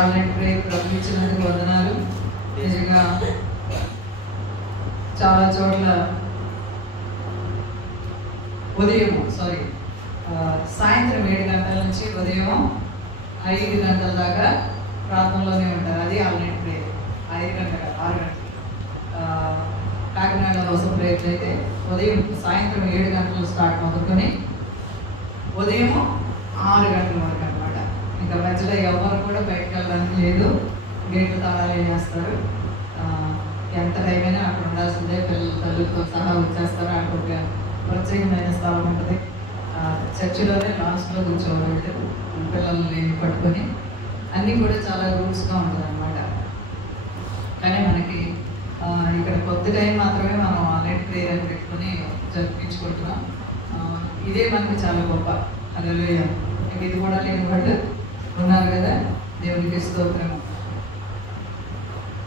Online prayer ప్రారంభించినందుకు వందనాలు. నిజంగా చాలా చోట్ల సాయంత్రం 7 గంటల నుంచి ఉదయం 5 గంటల దాకా ప్రార్థనలోనే ఉంటారు. అది ఆన్లైన్ ప్రేయర్. 5 గంటల 6 గంటలు. కాకినాడ కోసం ప్రేయర్లు అయితే సాయంత్రం 7 గంటలు స్టార్ట్ అవుతుంది, ఉదయం 6 గంటల వరకు అనమాట. ఇంకా మధ్యలో ఎవరు కూడా బయటకు వెళ్ళడానికి లేదు, గేట్లు తాళాలు వేసేస్తారు. ఎంత టైం అయినా అక్కడ ఉండాల్సిందే, తల్లులతో సహా వచ్చేస్తారు. అక్కడ ఒక ప్రత్యేకమైన స్థలం ఉంటుంది, చర్చిలోనే లాస్ట్లో కూర్చోవాలి పిల్లల్ని పట్టుకొని. అన్నీ కూడా చాలా రూల్స్గా ఉంటుంది అనమాట. కానీ మనకి ఇక్కడ కొద్ది టైం మాత్రమే మనం ఆన్లైన్ ప్రేయర్ అని పెట్టుకొని జరిపించుకుంటున్నాం. ఇదే మనకి చాలా గొప్ప. హల్లెలూయా. ఇది కూడా లేని వాళ్ళు ఉన్నారు కదా, దేవునికి స్తోత్రం.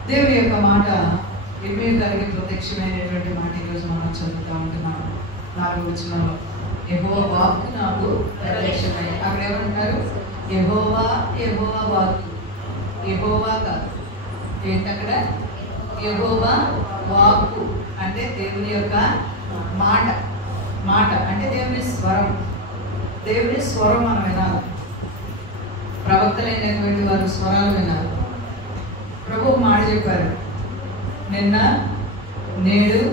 దేవుని యొక్క మాట ఇర్మియా గారికి ప్రత్యక్షమైనటువంటి మాట ఈరోజు మనం చదువుతూ ఉంటున్నాం. 4వ వచనంలో యెహోవా వాక్కు నాకు ప్రత్యక్షమై. అక్కడ ఏమంటారు? యెహోవా వాక్కు. యెహోవా కాదు, ఏంటక్కడ? యెహోవా వాక్కు అంటే దేవుని యొక్క మాట. మాట అంటే దేవుని స్వరం. దేవుని స్వరం మనం వినాలి. ప్రవక్తలైనటువంటి వారు స్వరాలు వినాలి. ప్రభు మాట చెప్పారు, నిన్న నేడు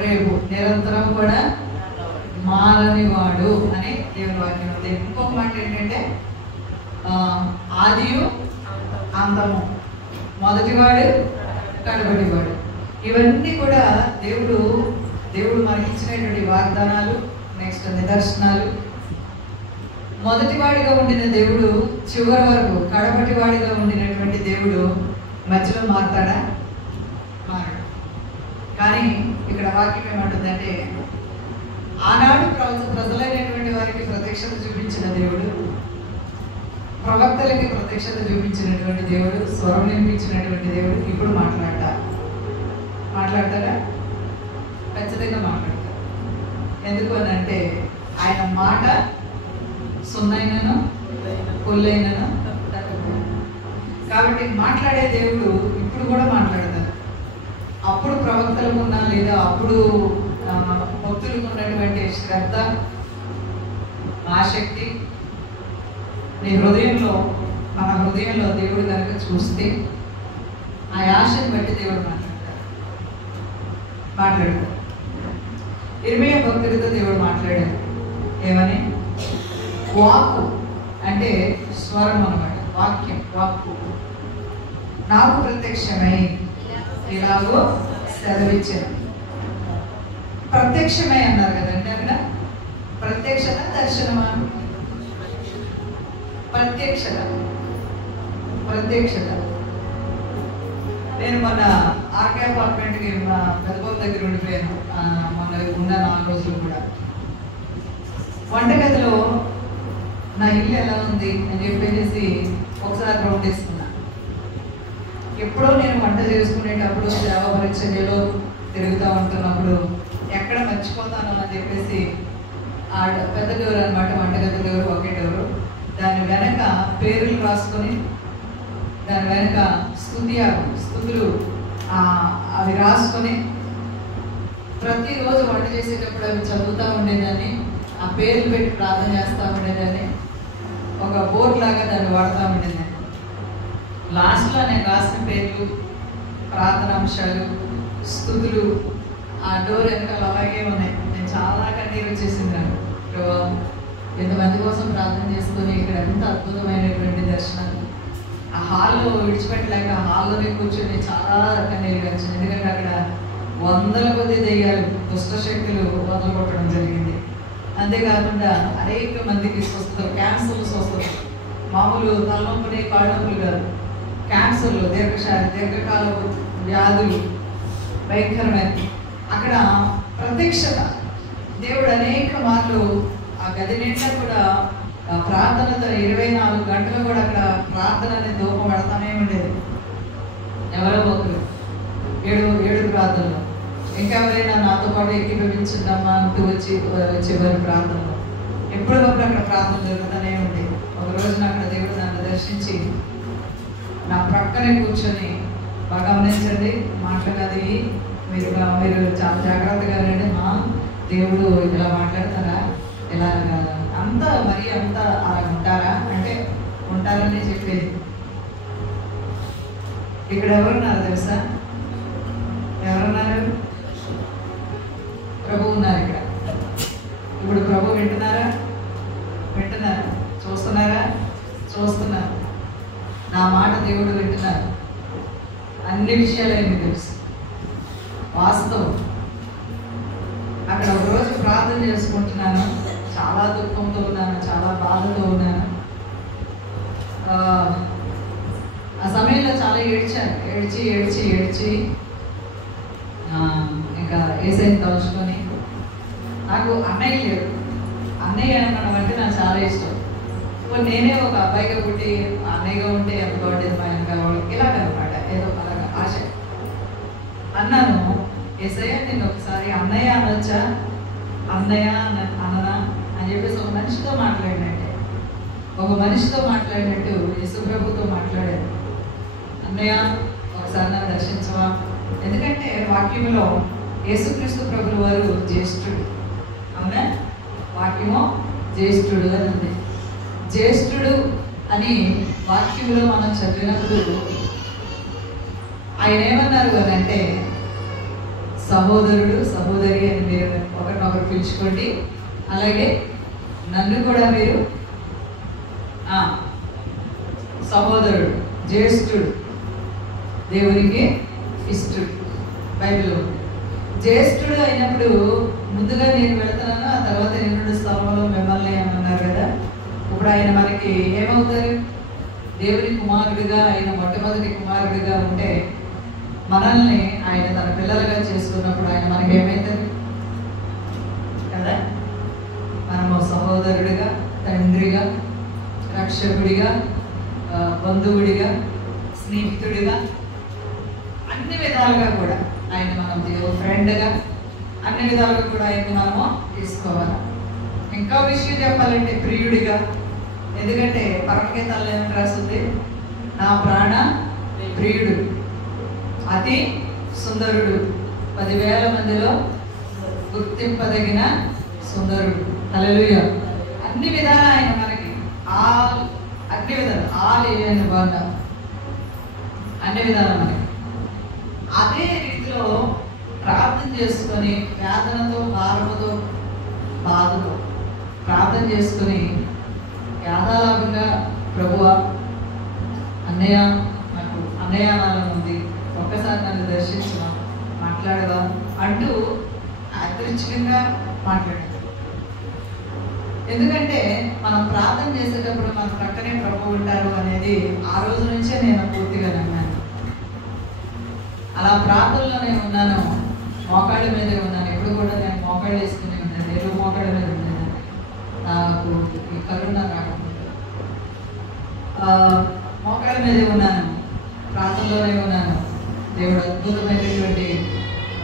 రేపు నిరంతరం కూడా మారని వాడు అని దేవుని వాక్యం ఉంది. ఇంకొక మాట ఏంటంటే ఆదియు అంతము, మొదటివాడు కడబడివాడు. ఇవన్నీ కూడా దేవుడు మనకిచ్చినటువంటి వాగ్దానాలు, నెక్స్ట్ నిదర్శనాలు. మొదటివాడిగా ఉండిన దేవుడు చివరి వరకు కడపటివాడిగా ఉండినటువంటి దేవుడు మధ్యలో మారుతాడా? మారడు. కానీ ఇక్కడ వాక్యం ఏమంటుందంటే, ఆనాడు ప్రజలైనటువంటి వారికి ప్రత్యక్షత చూపించిన దేవుడు, ప్రవక్తలకి ప్రత్యక్షత చూపించినటువంటి దేవుడు, స్వరం వినిపించినటువంటి దేవుడు ఇప్పుడు మాట్లాడతారా? ఖచ్చితంగా మాట్లాడతారు. ఎందుకు అని అంటే ఆయన మాట సున్నైనను పుల్లైనను. కాబట్టి మాట్లాడే దేవుడు ఇప్పుడు కూడా మాట్లాడతారు. అప్పుడు ప్రవక్తలకు ఉన్న లేదా అప్పుడు భక్తులకు ఉన్నటువంటి శ్రద్ధ, ఆసక్తి నీ హృదయంలో, మన హృదయంలో దేవుడు కనుక చూస్తే ఆ ఆశని బట్టి దేవుడు మాట్లాడతాడు. ఇర్మియా భక్తుడితో దేవుడు మాట్లాడాడు. ఏమని? వాక్కు అంటే స్వరం అన్నమాట. వాక్కు నాకు ప్రత్యక్షమై ఇలాగో సెలవిచ్చాను. ప్రత్యక్షమై అన్నారు కదండి. అక్కడ ప్రత్యక్షత, దర్శనమా? ప్రత్యక్షత. నేను మొన్న ఆర్కే అపార్ట్మెంట్కి మా పెద్దబాబు దగ్గర ఉండిపోయాను. మొన్న ఉన్న 4 రోజులు కూడా వంటగదిలో నా ఇల్లు ఎలా ఉంది అని చెప్పేసి ఒకసారి రౌండ్ వేసుకున్నా. ఎప్పుడో నేను వంట చేసుకునేటప్పుడు సేవ పరిచర్యలో తిరుగుతూ ఉంటున్నప్పుడు ఎక్కడ మర్చిపోతాను అని చెప్పేసి ఆ పెద్ద డోర్ అనమాట, వంటగది డోర్, ఒకే డోరు. దాని వెనక పేర్లు రాసుకొని, దాని వెనక స్తుతులు అవి రాసుకొని ప్రతిరోజు వంట చేసేటప్పుడు అవి చదువుతూ ఉండేదాన్ని. ఆ పేర్లు పెట్టి ప్రార్థన చేస్తూ ఉండేదాన్ని. ఒక బోర్డు లాగా దాన్ని వాడుతూ ఉండేదాన్ని. లాస్ట్లో నేను రాసిన పేర్లు, ప్రార్థనాంశాలు, స్తుతులు ఆ డోర్ వెనకాల అలాగే ఉన్నాయి. నేను చాలా కన్నీరు వచ్చేసింది నాకు. ఎంతమంది కోసం ప్రార్థన చేసుకొని ఇక్కడ ఎంత అద్భుతమైనటువంటి దర్శనాలు. ఆ హాల్లో విడిచిపెట్టలేక ఆ హాల్లోనే కూర్చొని చాలా కన్నీరు వచ్చింది. ఎందుకంటే అక్కడ వందల కొద్ది దెయ్యాలు, దుష్ట శక్తులు వదలు కొట్టడం జరిగింది. అంతేకాకుండా అనేక మందికి స్వస్థతలు, క్యాన్సర్లు స్వస్థతలు, మామూలు తలనొప్పుని కాళ్ళ నొప్పులు కాదు, క్యాన్సర్లు, దీర్ఘకాల వ్యాధులు భయంకరమైన. అక్కడ ప్రత్యక్షత. దేవుడు అనేక మార్లు ఆ గది నిండా కూడా ప్రార్థనతో 24 గంటలు కూడా అక్కడ ప్రార్థన అనేది దూపం పెడతానే ఉండేది. ఎవరో భక్తులు 7 ప్రార్థనలు. ఇంకెవరైనా నాతో పాటు ఏకీభవించుందమ్మా అంటూ వచ్చేవారు ప్రార్థనలో. ఎప్పటికప్పుడు అక్కడ ప్రార్థన జరుగుతూనే ఉండేది. ఒక రోజున అక్కడ దేవుడు నన్ను దర్శించి నా ప్రక్కనే కూర్చొని బాగా గమనించండి, మాట్లాడేది మీరు చాలా జాగ్రత్తగా రండి. దేవుడు ఇలా మాట్లాడతారా, ఇలా అంత మరి అంత అలా ఉంటారా అంటే ఉంటారని చెప్పేది. ఇక్కడ ఎవరున్నారు తెలుసా? ఎవరున్నారు? ప్రభు ఉన్నారు ఇక్కడ. ఇప్పుడు ప్రభు వింటున్నారా? చూస్తున్నారా? చూస్తున్నారు. నా మాట దేవుడు వింటున్నారు. అన్ని విషయాలు ఏమి తెలుసు, వాస్తవం. అక్కడ ఒకరోజు ప్రార్థన చేసుకుంటున్నాను, చాలా దుఃఖంతో ఉన్నాను, చాలా బాధతో ఉన్నాను. ఆ సమయంలో చాలా ఏడ్చి ఇంకా ఏసైని తలుచుకొని, నాకు అన్నయ్య లేడు. అన్నయ్య అనడం అంటే నాకు చాలా ఇష్టం. నేనే ఒక అబ్బాయిగా పుట్టి అన్నయ్యగా ఉంటే ఎంత బాగుండేది, మా ఆయన కావాలి ఇలాగనమాట, ఏదో అలాగా ఆశ. అన్నాను, ఏసయ్య నేను ఒకసారి అన్నయ్య అనొచ్చా, అన్నయ్య అన్ననా అని చెప్పేసి ఒక మనిషితో మాట్లాడినట్టు యేసుప్రభుతో మాట్లాడాను. అన్నయ్య ఒకసారి నన్ను దర్శించవా? ఎందుకంటే వాక్యంలో యేసుక్రీస్తు ప్రభుల వారు జ్యేష్ఠుడు. అవునా? వాక్యము జ్యేష్ఠుడు అని ఉంది. జ్యేష్ఠుడు అని వాక్యంలో మనం చదివినప్పుడు ఆయన ఏమన్నారు అని అంటే, సహోదరుడు సహోదరి అని మీరు ఒకరినొకరు పిలుచుకోండి, అలాగే నన్ను కూడా మీరు సహోదరుడు, జ్యేష్ఠుడు, దేవునికి ఇష్టుడు. బైబిల్లో జ్యేష్ఠుడు అయినప్పుడు ముందుగా నేను వెళ్తున్నాను, ఆ తర్వాత 2 స్థలంలో మిమ్మల్ని ఏమన్నారు కదా. ఇప్పుడు ఆయన మనకి ఏమవుతారు? దేవుని కుమారుడిగా, ఆయన మొట్టమొదటి కుమారుడిగా ఉంటే మనల్ని ఆయన తన పిల్లలుగా చేసుకున్నప్పుడు ఆయన మనకి ఏమవుతుంది కదా. మనము సహోదరుడిగా, తండ్రిగా, రక్షకుడిగా, బంధువుడిగా, స్నేహితుడిగా, అన్ని విధాలుగా కూడా ఆయన మనం దేవుడు ఫ్రెండ్గా, అన్ని విధాలుగా కూడా ఆయన్ని మనము తీసుకోవాలి. ఇంకా విషయం చెప్పాలంటే ప్రియుడిగా. ఎందుకంటే పరమగీతాల్లో ఏమని రాస్తుంది? నా ప్రాణ ప్రియుడు, అతి సుందరుడు, 10,000 మందిలో గుర్తింపదగిన సుందరుడు. హల్లెలూయా. అన్ని విధాలు ఆయన మనకి అన్ని విధాలు బాగా అన్ని విధాలు మనకి. అదే రీతిలో ప్రార్థన చేసుకొని వేదనతో, భారముతో, బాధతో ప్రార్థన చేసుకుని యాదాలాభంగా ప్రభువా అన్నయ్య నాకు అన్నయానాలను ఉంది, ఒక్కసారి నన్ను దర్శించవా, మాట్లాడవా అంటూ యాదృచ్ఛికంగా మాట్లాడారు. ఎందుకంటే మనం ప్రార్థన చేసేటప్పుడు మన ప్రక్కనే ప్రభు ఉంటారు అనేది ఆ రోజు నుంచే నేను పూర్తిగా నమ్మాను. అలా ప్రార్థనలోనే ఉన్నాను, మోకాళ్ళ మీదే ఉన్నాను. ఎప్పుడు కూడా నేను మోకాళ్ళు వేసుకుని ఉన్నాను, ఎరువు మోకాళ్ళ మీద ఉన్నాను. నాకు ఈ కరోనా రాకుండా మోకాళ్ళ మీదే ఉన్నాను, ప్రార్థనలోనే ఉన్నాను. దేవుడు అద్భుతమైనటువంటి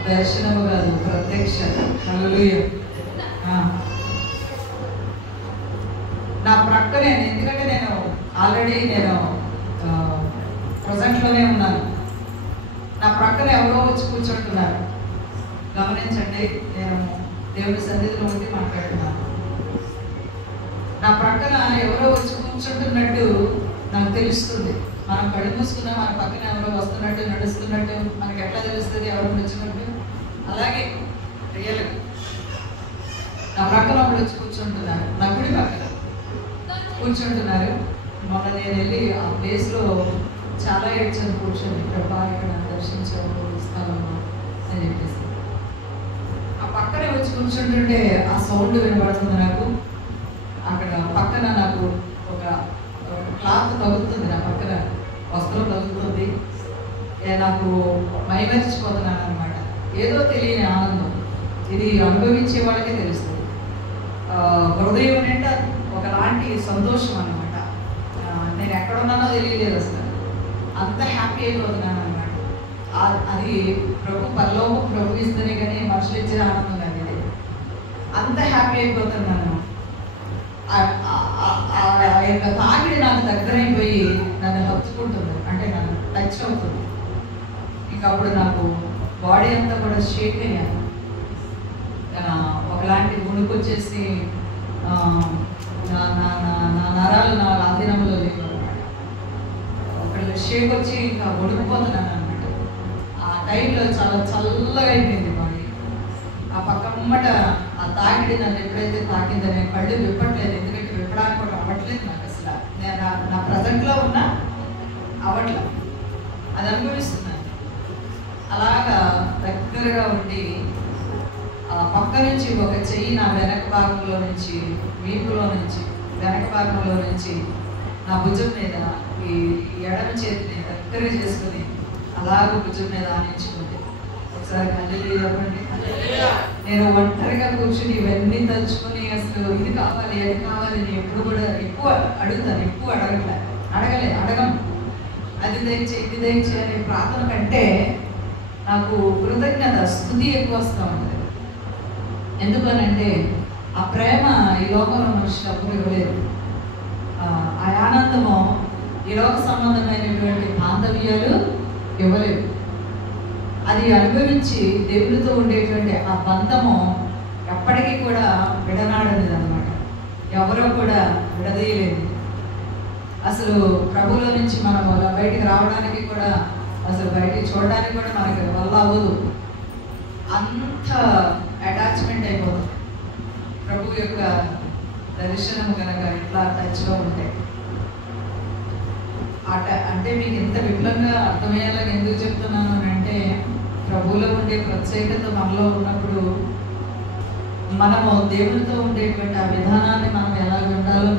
దర్శనము కాదు, ప్రత్యక్ష. హల్లెలూయా. నా ప్రక్కనే, ఎందుకంటే నేను ఆల్రెడీ ప్రజెంట్లోనే ఉన్నాను. నా ప్రక్కన ఎవరో వచ్చి కూర్చుంటున్నారు. గమనించండి, నేను దేవుడి సన్నిధిలో ఉండి మాట్లాడుతున్నాను. నా ప్రక్కన ఎవరో వచ్చి కూర్చుంటున్నట్టు నాకు తెలుస్తుంది. మనం కళ్ళు మూసుకున్నా మన పక్కన ఎవరో వస్తున్నట్టు, నడుస్తున్నట్టు మనకి ఎట్లా తెలుస్తుంది ఎవరో వచ్చినట్టు? అలాగే రియల్గా నా ప్రక్కన ఒకటి వచ్చి కూర్చుంటున్నారు, నా కుడి పక్కన కూర్చుంటున్నారు. మొన్న నేను వెళ్ళి ఆ ప్లేస్లో చాలా ఏడ్చాను కూర్చొని, ప్రభా ఇక్కడ దర్శించాము స్థలము అని చెప్పేసి. ఆ పక్కనే వచ్చి కూర్చుంటుంటే ఆ సౌండ్ వినబడుతుంది నాకు. అక్కడ పక్కన నాకు ఒక క్లాత్ తగులుతుంది, నా పక్కన వస్త్రం తగులుతుంది. నాకు మైమరిచిపోతున్నాను అనమాట. ఏదో తెలియని ఆనందం, ఇది అనుభవించే వాళ్ళకే తెలుస్తుంది. హృదయం నిండా ఒకలాంటి సంతోషం అనమాట. నేను ఎక్కడున్నానో తెలియలేదు అసలు, అంత హ్యాపీ అయిపోతున్నాను అనమాట. అది పరలోకం ప్రభు ఇస్తేనే కానీ మనుషులు ఇచ్చే ఆనందం కాదు ఇది. అంత హ్యాపీ అయిపోతున్నాను. ఆ యొక్క తాగిడి నాకు దగ్గరైపోయి నన్ను హత్తుకుంటుంది, అంటే నన్ను టచ్ అవుతుంది. ఇంకా అప్పుడు నాకు బాడీ అంతా కూడా షేక్ అయ్యాను. ఒకలాంటి వణుకు వచ్చేసి నా నా నా నా నరాలు నా ఆధీనంలో లేవు అనమాట. ఒకళ్ళు షేక్ వచ్చి ఇంకా వణుకుపోతున్నాను అనమాట. ఆ టైంలో చాలా చల్లగా అయిపోయింది బాడీ. ఆ పక్కమ్మట ఆ తాకిడి నన్ను ఎప్పుడైతే తాకిందో నేను కళ్ళు విప్పట్లేదు. ఎందుకంటే విప్పడానికి కూడా అవ్వట్లేదు నాకు అసలు. నేను నా ప్రజెంట్లో ఉన్న అవ్వట్లేదు, అది అనుభవిస్తున్నాను. అలాగా దగ్గరగా ఉండి ఆ పక్క నుంచి ఒక చెయ్యి నా వెనక భాగంలో నుంచి, వీపులో నుంచి, వెనక భాగంలో నుంచి నా భుజం మీద ఈ ఎడమ చేతిని దగ్గర చేసుకుని అలాగ భుజం మీద ఆనించుకుంది. ఒకసారి హల్లెలూయా చెప్పండి. నేను ఒంటరిగా కూర్చుని ఇవన్నీ తలుచుకుని అసలు ఇది కావాలి అది కావాలి నేను ఎప్పుడు కూడా ఎక్కువ అడుగుతాను, ఎక్కువ అడగం. అది దయచే ఇది దయచే అనే ప్రార్థన కంటే నాకు కృతజ్ఞత స్తుతి ఎక్కువ వస్తూ ఉంటుంది. ఎందుకనంటే ఆ ప్రేమ ఈ లోకంలో మనుషులు అప్పుడు ఇవ్వలేదు. ఆ ఆనందము ఈ లోక సంబంధమైనటువంటి బాంధవ్యాలు ఇవ్వలేవు. అది అనుభవించి దేవుడితో ఉండేటువంటి ఆ బంధము ఎప్పటికీ కూడా విడనాడలేదు అనమాట. ఎవరో కూడా విడదీయలేదు. అసలు ప్రభులో నుంచి మనం అలా బయటికి రావడానికి కూడా, అసలు బయటికి చూడడానికి కూడా మనకి వల్ల అవ్వదు. అంత అటాచ్మెంట్ అయిపోతుంది ప్రభు యొక్క దర్శనం కనుక ఇట్లా టచ్లో ఉంటే. అంటే మీకు ఇంత విపులంగా అర్థమయ్యేలాగా ఎందుకు చెప్తున్నాను అని అంటే, ప్రభువులో ఉండే ప్రత్యేకత మనలో ఉన్నప్పుడు మనము దేవునితో ఉండేటువంటి ఆ విధానాన్ని మనం ఎలా ఉండాలో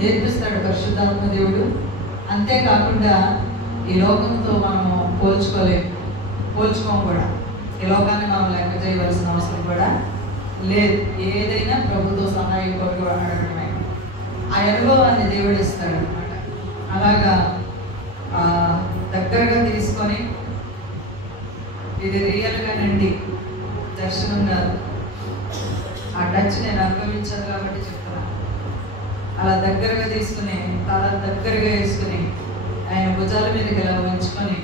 నేర్పిస్తాడు పరిశుద్ధాత్మ దేవుడు. అంతేకాకుండా ఈ లోకంతో మనము పోల్చుకోము కూడా. ఈ లోకాన్ని మనం లెక్క చేయవలసిన అవసరం కూడా లేదు. ఏదైనా ప్రభుతో సహాయం కొరకు అడగడమే. ఆ అనుభవాన్ని దేవుడు ఇస్తాడు అనమాట. అలాగా దగ్గరగా తీసుకొని, ఇది రియల్గానండి, దర్శనం కాదు, ఆ టచ్ నేను అనుభవించాను కాబట్టి చెప్తున్నాను. అలా దగ్గరగా తీసుకుని తల దగ్గరగా వేసుకుని ఆయన భుజాల మీదకి ఇలా ఉంచుకొని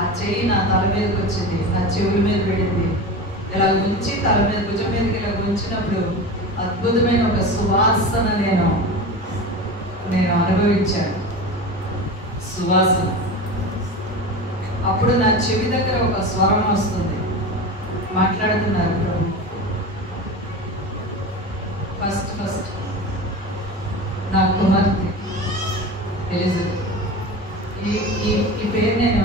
ఆ చెయ్యి నా తల మీదకి వచ్చింది, నా చెవుల మీద పడింది. ఇలా ఉంచి తల మీద భుజం మీదకి ఇలా ఉంచినప్పుడు అద్భుతమైన ఒక సువాసన నేను అనుభవించాను. సువాసన. అప్పుడు నా చెవి దగ్గర ఒక స్వరం వస్తుంది. మాట్లాడుతున్నారు ప్రభు. ఫస్ట్ నా కుమార్తె ఎలిజబెత్. ఈ పేరు నేను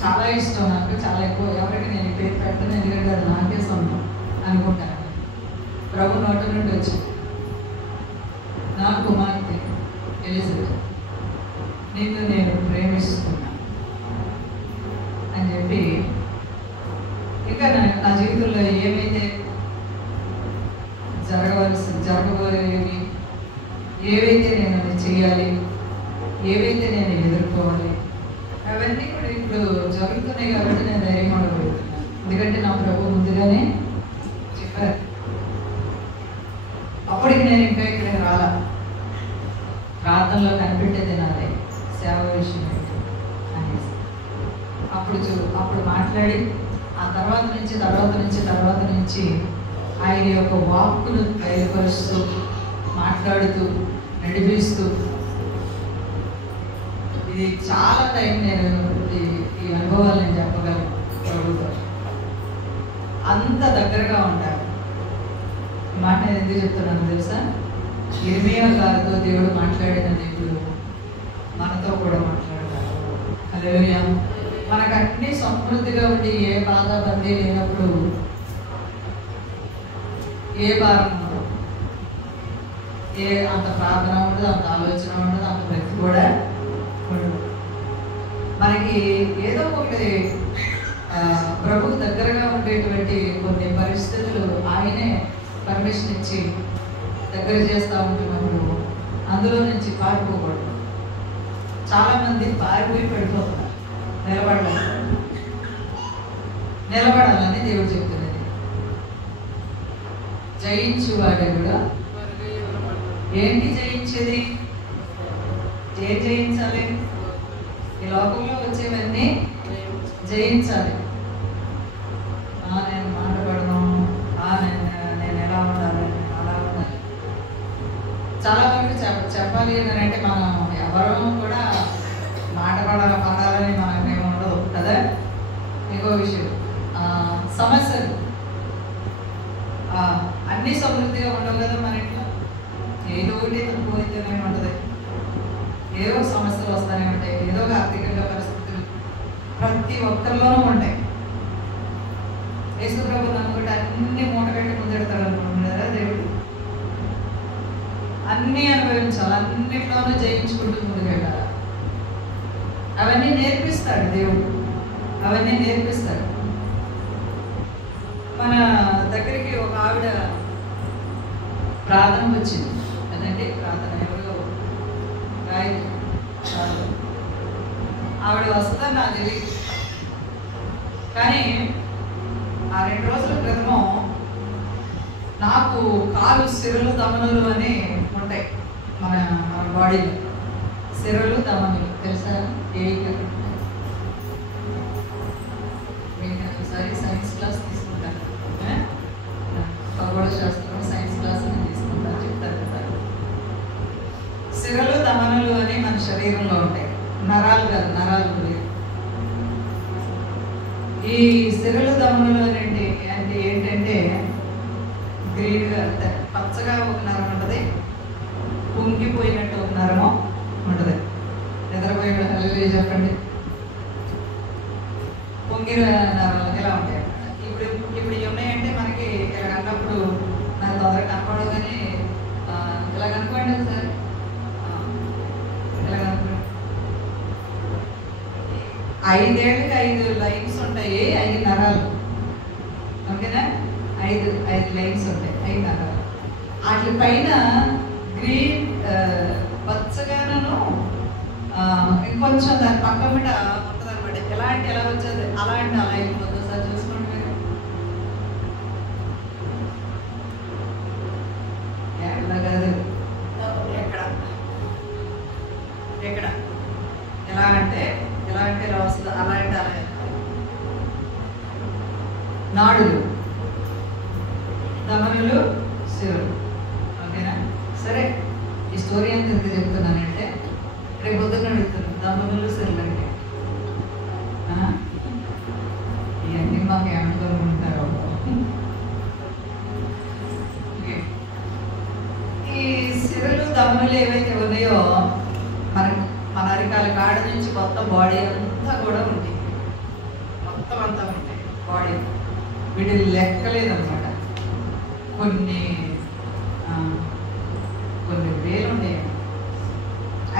చాలా ఇష్టం, నాకు చాలా ఎక్కువ. ఎవరికి నేను ఈ పేరు పెట్టను, ఎందుకంటే అది నాకే సొంతం అనుకుంటాను. ప్రభు నోటి నుండి వచ్చింది, నా కుమార్తె ఎలిజబెత్, నిన్ను నేను ప్రేమిస్తున్నాను అని చెప్పి, ఇంకా నా జీవితంలో ఏమైతే జరగబోయేవి, ఏవైతే నేను చేయాలి, ఏవైతే నేను ఎదుర్కోవాలి, అవన్నీ కూడా ఇప్పుడు జరుగుతున్నాయి కాబట్టి నేను ధైర్యం అడగబోతున్నాను. ఎందుకంటే నా ప్రభు ముందుగానే చెప్పారు. అప్పటికి నేను ఇంకా ఇక్కడికి రాలా. ప్రార్థనలో కనిపెట్టేది నాదే, సేవ విషయం అనేసి. అప్పుడు మాట్లాడి ఆ తర్వాత నుంచి ఆయన యొక్క వాక్కును బయలుపరుస్తూ, మాట్లాడుతూ, నడిపిస్తూ, ఇది చాలా టైం నేను ఈ అనుభవాలు నేను చెప్పగలను. ప్రభుత్వం అంత దగ్గరగా ఉంటారు. మాట నేను ఎందుకు చెప్తున్నాను తెలుసా? ఇర్మియా గారితో దేవుడు మాట్లాడిన దేవుడు మనతో కూడా మాట్లాడతారు. హల్లెలూయా. మనకు అన్ని సమృద్ధిగా ఉండి ఏ బాధ బందీ లేనప్పుడు ఏ భారం ఉండదు, అంత ప్రార్థన ఉండదు, అంత ఆలోచన ఉండదు, అంత భక్తి కూడా ఉండదు. మనకి ఏదో ఒకటి ప్రభుకు దగ్గరగా ఉండేటువంటి కొన్ని పరిస్థితులు ఆయనే పర్మిషన్ ఇచ్చి దగ్గర చేస్తూ ఉంటున్నప్పుడు అందులో నుంచి పారిపోకూడదు. చాలామంది పారిపోయి పడిపోతున్నారు. నిలబడాలని దేవుడు చెప్తున్నది. జయించువాడే కూడా ఏంటి జయించేది? ఏం జయించాలి? ఈ లోకంలో వచ్చేవన్నీ జయించాలి. నేను మాట్లాడను, నేను ఎలా ఉండాలి, అలా ఉండాలి. చాలా వరకు చెప్పాలి అని అంటే మనం ఎవరూ కూడా మాట పడాలని మనకేమో ఉండదు కదా. ఇంకో విషయం, సమస్యలు అన్నీ సమృద్ధిగా ఉండవు కదా మన ఇంట్లో. ఏదో ఒకటి తక్కువైతేనే ఉంటుంది, ఏదో సమస్యలు వస్తూనే ఉంటాయి, ఏదో ఒక ఆర్థికంగా పరిస్థితులు ప్రతి ఒక్కరిలోనూ ఉంటాయి. యేసు ప్రభువుని అనుకుంటే అన్ని మూటగట్టి ముందెడతాడు అనుకుంటున్నారా దేవుడు? అన్నీ అనుభవించాలి, అన్నిట్లోనూ జయించుకుంటూ ముందుకెళ్ళాలి. అవన్నీ నేర్పిస్తాడు దేవుడు, అవన్నీ నేర్పిస్తాడు. మన దగ్గరికి ఒక ఆవిడ ప్రార్థన వచ్చింది. అదంటే ప్రార్థన ఎవరో ఆవిడ వస్తుందని నాకు తెలియదు. కానీ ఆ 2 రోజుల క్రితము నాకు కాలు సిరలు దమనులు అని ఉంటాయి మన బాడీలో. సిరలు దమనులు తెలుసా? మీకు ఒకసారి సైన్స్ క్లాస్ తీసుకుంటాను, ఖగోళ శాస్త్రం సైన్స్ క్లాస్ తీసుకుంటాను, చెప్తాను కదా. సిరలు దమనులు అని మన శరీరంలో ఉంటాయి, నరాలు కాదు, నరాలు. ఈ సిరలు దమనులు అంటే ఏంటంటే గ్రీన్గా పచ్చగా ఒక నరం ఉంటుంది, పొంగిపోయినట్టు ఒక నరము ఉంటుంది. నిద్రపోయి హల్లెలూయా చెప్పండి. పొంగిన నరాలు ఎలా ఉంటాయి అన్నమాట. ఇప్పుడు ఉన్నాయంటే మనకి ఇలా అన్నప్పుడు నాకు తొందరగా కనపడవు, కానీ ఇలా కనుక్కోండి సార్, ఇలా కనుక్కోండి. 5 ఏళ్ళకి 5 లైన్స్ ఉంటాయి, 5 నరాలు. ఓకేనా? 5 లైన్స్ ఉంటాయి, 5 నరాలు. వాటి పైన గ్రీన్ పచ్చగాను ఇంకొంచెం దాని పక్క మీద ఉంటుంది అనమాట. ఎలా వచ్చేది అలాంటి అలా అయిపోతుంది. ఒకసారి చూసుకోండి మీరు. ఎక్కడ కాదు, ఎక్కడ ఎలా అంటే ఇలా వస్తుంది, అలాంటి అలా. నాడులు, దమనులు, సిరలు. ఓకేనా? సరే, ఈ స్టోరీ ఎంత చెప్తున్నానంటే రేపు పొద్దున్న అడుగుతాను దమనులు సిరలు అంటే ఇవన్నీ మాకు ఏమంటారు ఉంటారు. ఈ సిరలు దమనులు ఏవైతే ఉన్నాయో మన అరికాల కాడ నుంచి మొత్తం బాడీ అంతా కూడా ఉంది, మొత్తం అంతా ఉంటాయి బాడీ. వీటి లెక్కలేదన్నమాట. కొన్ని వేలు ఉన్నాయి.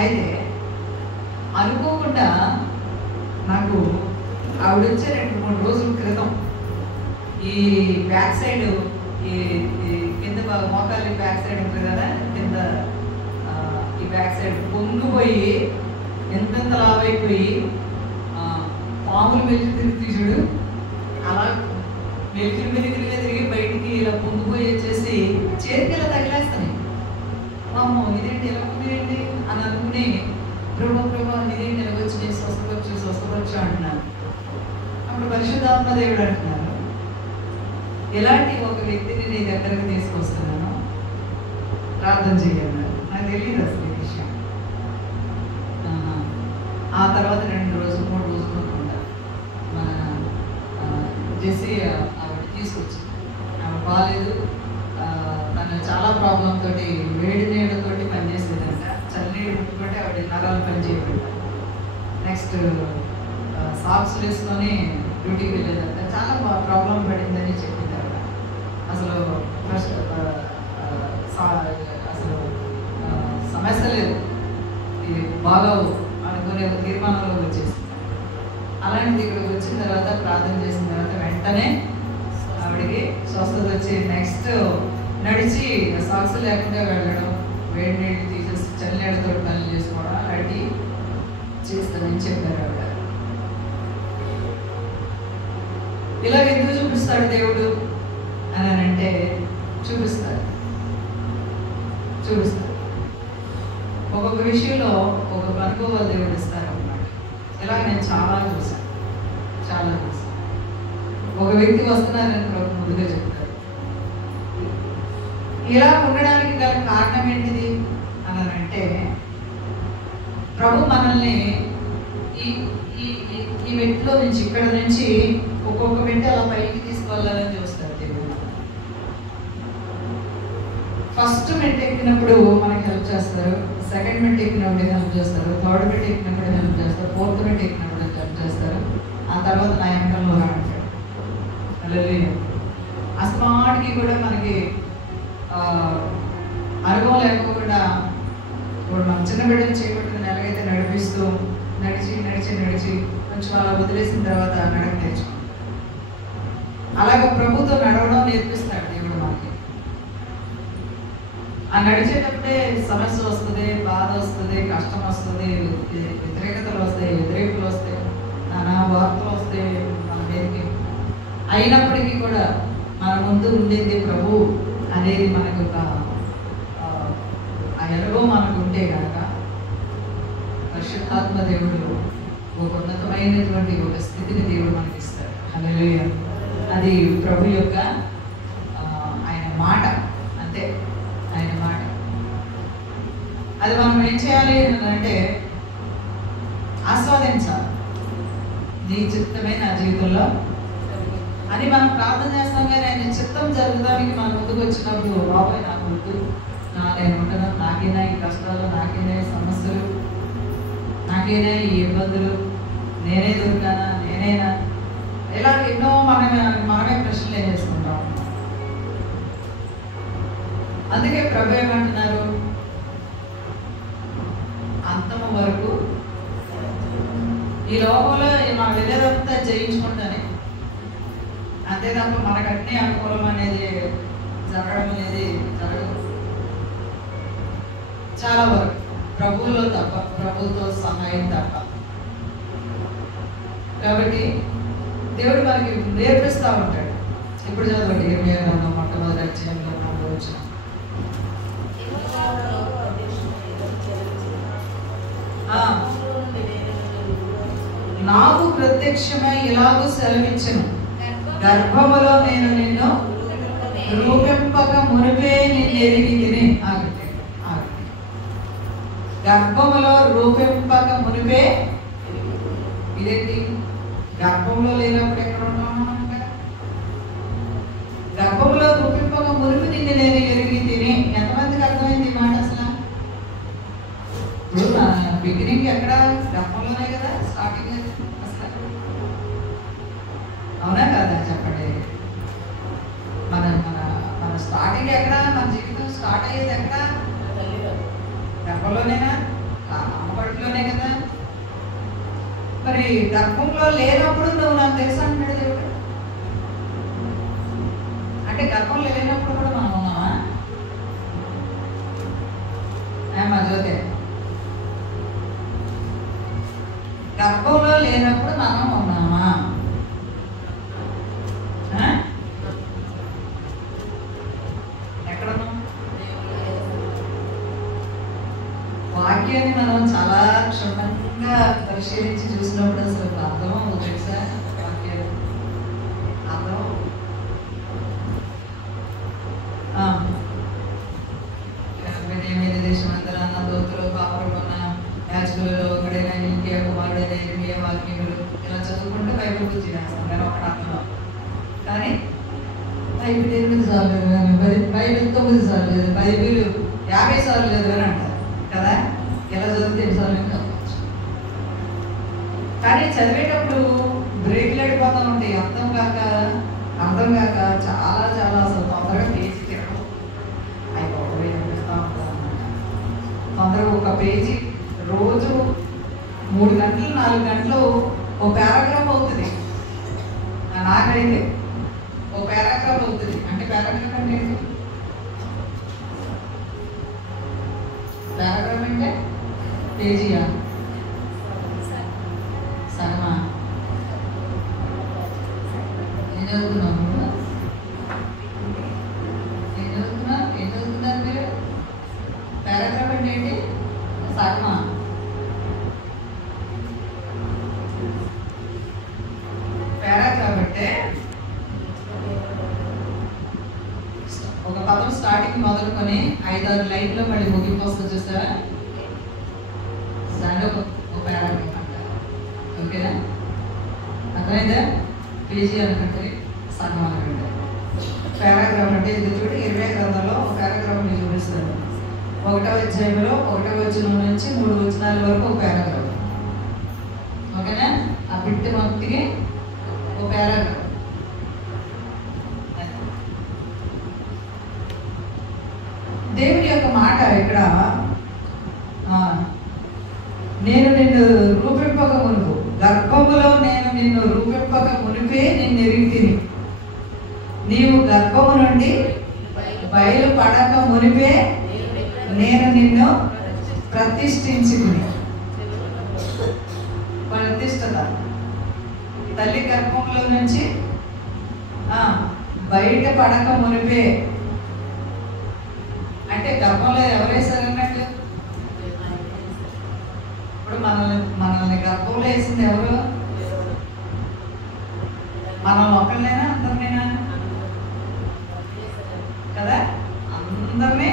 అయితే అనుకోకుండా నాకు ఆవిడ వచ్చే 2-3 రోజుల క్రితం ఈ బ్యాక్ సైడ్, ఈ కింద మోకాలి బ్యాక్ సైడ్ ఉంటుంది కదా, కింద ఈ బ్యాక్ సైడ్ పొంగిపోయి ఎంతెంత లావైపోయి పాములు తిరిగి చూడు, అలా మెలికలుగా తిరిగి బయటికి ఇలా పొంగిపోయి వచ్చేసి చేతికి ఇలా తగిలేస్తాయి. అమ్మో ఇదేంటి ఎలా ఉంది అని అనుకుని ప్రభా ఇదేంటి ఎలాగొచ్చి స్వస్థపరచు అంటున్నాను. అప్పుడు పరిశుద్ధాత్మ దేవుడు అంటున్నారు, ఎలాంటి ఒక వ్యక్తిని నీ దగ్గరకు తీసుకొస్తున్నాను, ప్రార్థన చేయన్నారు. నాకు తెలియదు అసలు ఈ విషయం. ఆ తర్వాత 2 రోజులు 3 రోజులు అనుకుంటా మన జెస్సీ ఆవిడ తీసుకొచ్చింది. ఆవిడ బాగాలేదు, తను చాలా ప్రాబ్లం తోటి వేడి నీళ్ళతోటి పనిచేసేదంట. చల్లనీళ్ళు ముట్టుకుంటే ఆవిడ నరాలు పనిచేయబడ్డ. నెక్స్ట్ సాక్స్ వేసుకొని డ్యూటీకి వెళ్ళేదంట. చాలా ప్రాబ్లం పడిందని చెప్పింది ఆవిడ. అసలు అసలు సమస్య లేదు, ఇది బాగోవు అనుకునే ఒక తీర్మానంలో వచ్చేసింది. అలాంటిది ఇక్కడికి వచ్చిన తర్వాత ప్రార్థన చేసిన తర్వాత వెంటనే ఆవిడికి స్వస్థత వచ్చి నెక్స్ట్ నడిచి సాక్స్ లేకుండా వెళ్ళడం, వేడి నీళ్ళు తీసేసి చల్లనీళ్ళతో పనులు చేసుకోవడం అలాంటి చేస్తానని చెప్పారు ఆవిడ. ఇలాగ ఎందుకు చూపిస్తాడు దేవుడు అని అంటే చూపిస్తాడు. ఒక్కొక్క విషయంలో ఒక్కొక్క అనుభవాలు దేవుడు ఇస్తారు అన్నమాట. ఇలా నేను చాలా చూశాను. ఒక వ్యక్తి వస్తున్నారని ప్రభు ముందుగా చెప్తారు. ఇలా ఉండడానికి గల కారణం ఏంటిది అని అంటే, ప్రభు మనల్ని ఈ మెట్టులో నుంచి, ఇక్కడ నుంచి ఒక్కొక్క మెట్టు అలా పైకి తీసుకెళ్ళాలని చూస్తారు దేవుడు. ఫస్ట్ మెట్టు ఎక్కినప్పుడు మనకి హెల్ప్ చేస్తారు, సెకండ్ మెట్టు ఎక్కినప్పుడు హెల్ప్ చేస్తారు, థర్డ్ మెట్టు ఎక్కినప్పుడు హెల్ప్ చేస్తారు, ఫోర్త్ మెట్టు ఎక్కినప్పుడు హెల్ప్ చేస్తారు. ఆ తర్వాత నా వెనకంలో రాంటాడు. అసమాటికి కూడా మనకి అనుభవం లేకుండా ఇప్పుడు మనం చిన్న బిడ్డలు చేపట్టుకుని ఎలాగైతే నడిపిస్తూ నడిచి కొంచెం అలా వదిలేసిన తర్వాత నడక నేర్చుకుంటాం. అలాగే ప్రభుతో నడవడం నేర్పిస్తాడు దేవుడు మనకి. ఆ నడిచేటప్పుడే సమస్య వస్తుంది, బాధ వస్తుంది, కష్టం వస్తుంది, వ్యతిరేకతలు వస్తాయి, వ్యతిరేకులు వస్తాయి, నానా వార్తలు వస్తాయి మన మీదకి. అయినప్పటికీ కూడా మన ముందు ఉండేది ప్రభు అనేది మనకు ఒక ఆ అనుభవం మనకు ఉంటే కనుక పరిశుద్ధాత్మ దేవుడు ఒక ఉన్నతమైనటువంటి ఒక స్థితిని దేవుడు మనకి ఇస్తాడు. హల్లెలూయా. అది ప్రభు యొక్క ఆయన మాట, అంతే, ఆయన మాట. అది మనం ఏం చేయాలి అంటే ఆస్వాదించాలి. నీ చిత్తమే నా జీవితంలో అని మనం ప్రార్థన చేస్తాం. కానీ ఆయన చిత్తం జరగడానికి మన ముందుకు వచ్చినప్పుడు, బాబాయ్ నాకు వద్దు, నేను ఉండను, నాకైనా ఈ కష్టాలు, నాకైనా ఈ సమస్యలు, నాకైనా ఈ ఇబ్బందులు, నేనే దొరికానా, నేనైనా, ఇలా ఎన్నో మనమే ప్రశ్నలు వేసుకుంటాం. అందుకే ప్రభు ఏమంటున్నారు, అంతము వరకు ఈ లోకంలో మనం వెళ్ళేదంతా జయించుకుంటానే, అంతే తప్ప మనకన్నీ అనుకూలం అనేది జరగడం అనేది జరగదు. చాలా వరకు ప్రభువులో తప్ప, ప్రభువుతో సహాయం తప్ప. కాబట్టి దేవుడు మనకి నేర్పిస్తూ ఉంటాడు. ఇప్పుడు చదవండి, 26వ మొట్టమొదటి అధ్యాయంలో మనం వచ్చిన నాకు ప్రత్యక్షమై ఇలాగూ సెలవిచ్చెను, గర్భములో నేను నిన్ను రూపింపక మునిపే నిన్ను ఎరిగి తిని. గర్భములో రూపింపక మునిపే, ఇదేంటి? గర్భంలో లేనప్పుడు ఎక్కడ ఉన్నాము? గర్భంలో రూపింపక మునిపి నిన్ను నేను ఎరిగి తిని. ఎంతమందికి అర్థమైంది ఈ మాట? అసలు ఇప్పుడు బిగినింగ్ ఎక్కడ? గర్భంలోనే కదా స్టార్టింగ్. అసలు అవునా కదా? చెప్పండి. మన మన మన స్టార్టింగ్ ఎక్కడ? మన జీవితం స్టార్ట్ అయ్యేది ఎక్కడ? గర్భంలోనేనా? అమ్మబడిలోనే కదా. మరి గర్భంలో లేనప్పుడు నువ్వు నాకు తెలుసు అంటున్నాడు దేవుడు. అంటే గర్భంలో లేనప్పుడు కూడా మనం ఉన్నామా? మా జ్యోతి, గర్భంలో లేనప్పుడు మనం ఉన్నామా? ఎక్కడున్నాం? వాక్యాన్ని మనం చాలా క్షుణ్ణంగా పరిశీలించి చూసినప్పుడు అసలు అర్థం తెలుసా? వాక్యాలు అర్థం 88 దేశమంతరాన దోతులు, పాపరున్న యాజకులలో ఒకడైనా హిల్కీయా కుమారుడైన ఇర్మీయా వాక్యములు ఇలా చదువుకుంటే బైబిల్ గురించి చేస్తాం. కానీ ఒకటి అర్థం. కానీ బైబిల్ 8 సార్లు లేదు, బైబిల్ 9 సార్లు లేదు, బైబిల్ 50 సార్లు లేదు అని అంటారు కదా. ఎలా చదివితే 8 సార్లు చదవచ్చు. కానీ చదివేటప్పుడు బ్రేక్లు అడిపోతూ ఉంటాయి. అర్థం కాక చాలా చాలా అసలు తొందరగా పేజీ తిరగడం అయిపోతుంది అనిపిస్తూ ఉంటుంది అన్నమాట. తొందరగా ఒక పేజీ రోజు 3 గంటలు 4 గంటలు ఓ పారాగ్రాఫ్ అవుతుంది. నాకైతే ఓ పారాగ్రాఫ్ అవుతుంది. అంటే పారాగ్రాఫ్ అంటే ఏంటి? పారాగ్రాఫ్ అంటే పేజీయా? సగమా? ఏం చదువుతున్నావు? ఏం చదువుతున్నారు మీరు? పారాగ్రాఫ్ అంటే ఏంటి? సగమా? దాని లైన్లో మళ్ళీ ముగింపు వస్తుంది చూస్తారా, దాంట్లో ఒక పారాగ్రాఫ్ అంటారు. ఓకేనా, అర్థమైందా? పేజీ అనుకుంటే సంఘం అనుకుంటే పారాగ్రాఫ్ అంటే ఇది చూడండి, 20 గ్రంథంలో ఒక పారాగ్రాఫ్ మీరు చూపిస్తాను. 1వ అధ్యాయంలో 1వ వచనం నుంచి 3 వచనాల వరకు ఒక పారాగ్రాఫ్. ఓకేనా, ఆ బిట్ మొత్తికి ఒక పారాగ్రాఫ్. దేవుని యొక్క మాట ఇక్కడ, నేను నిన్ను రూపింపక మునుపు, గర్భములో నేను నిన్ను రూపింపక మునిపే నిన్ను ఎరిగితిని, నీవు గర్భము నుండి బయలుపడక మునిపే నేను నిన్ను ప్రతిష్ఠించుకుని. ప్రతిష్ఠత తల్లి గర్భంలో నుంచి బయట పడక మునిపే అంటే గర్భంలో ఎవరేసారు అన్నట్టు. ఇప్పుడు మనల్ని గర్భంలో వేసింది ఎవరు? మనం ఒకళ్ళైనా అందరినైనా కదా? అందరినీ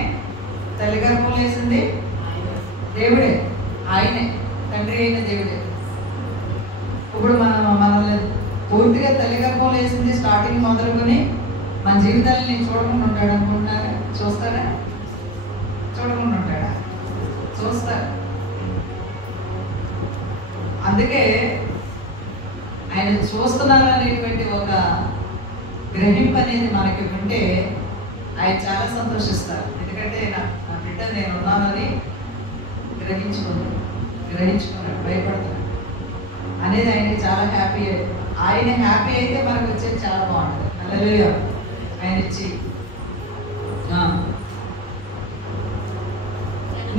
తల్లి గర్భంలో వేసింది దేవుడే, ఆయనే, తండ్రి అయిన దేవుడే. ఇప్పుడు మనల్ని పూర్తిగా తల్లి గర్భంలో వేసింది స్టార్టింగ్ మొదలుకొని మన జీవితాన్ని చూడకుండా ఉంటాడు అనుకుంటున్నారా? చూస్తారా? చూడకుండా ఉంటాడా? చూస్తారు. అందుకే ఆయన చూస్తున్నారు అనేటువంటి ఒక గ్రహింపు అనేది మనకి ఉంటే ఆయన చాలా సంతోషిస్తారు. ఎందుకంటే నా బిడ్డ నేను ఉన్నానని గ్రహించుకున్నాడు, భయపడుతున్నాడు అనేది ఆయనకి చాలా హ్యాపీ. ఆయన హ్యాపీ అయితే మనకు వచ్చేది చాలా బాగుంటుంది. హల్లెలూయా. ఆయన ఇచ్చి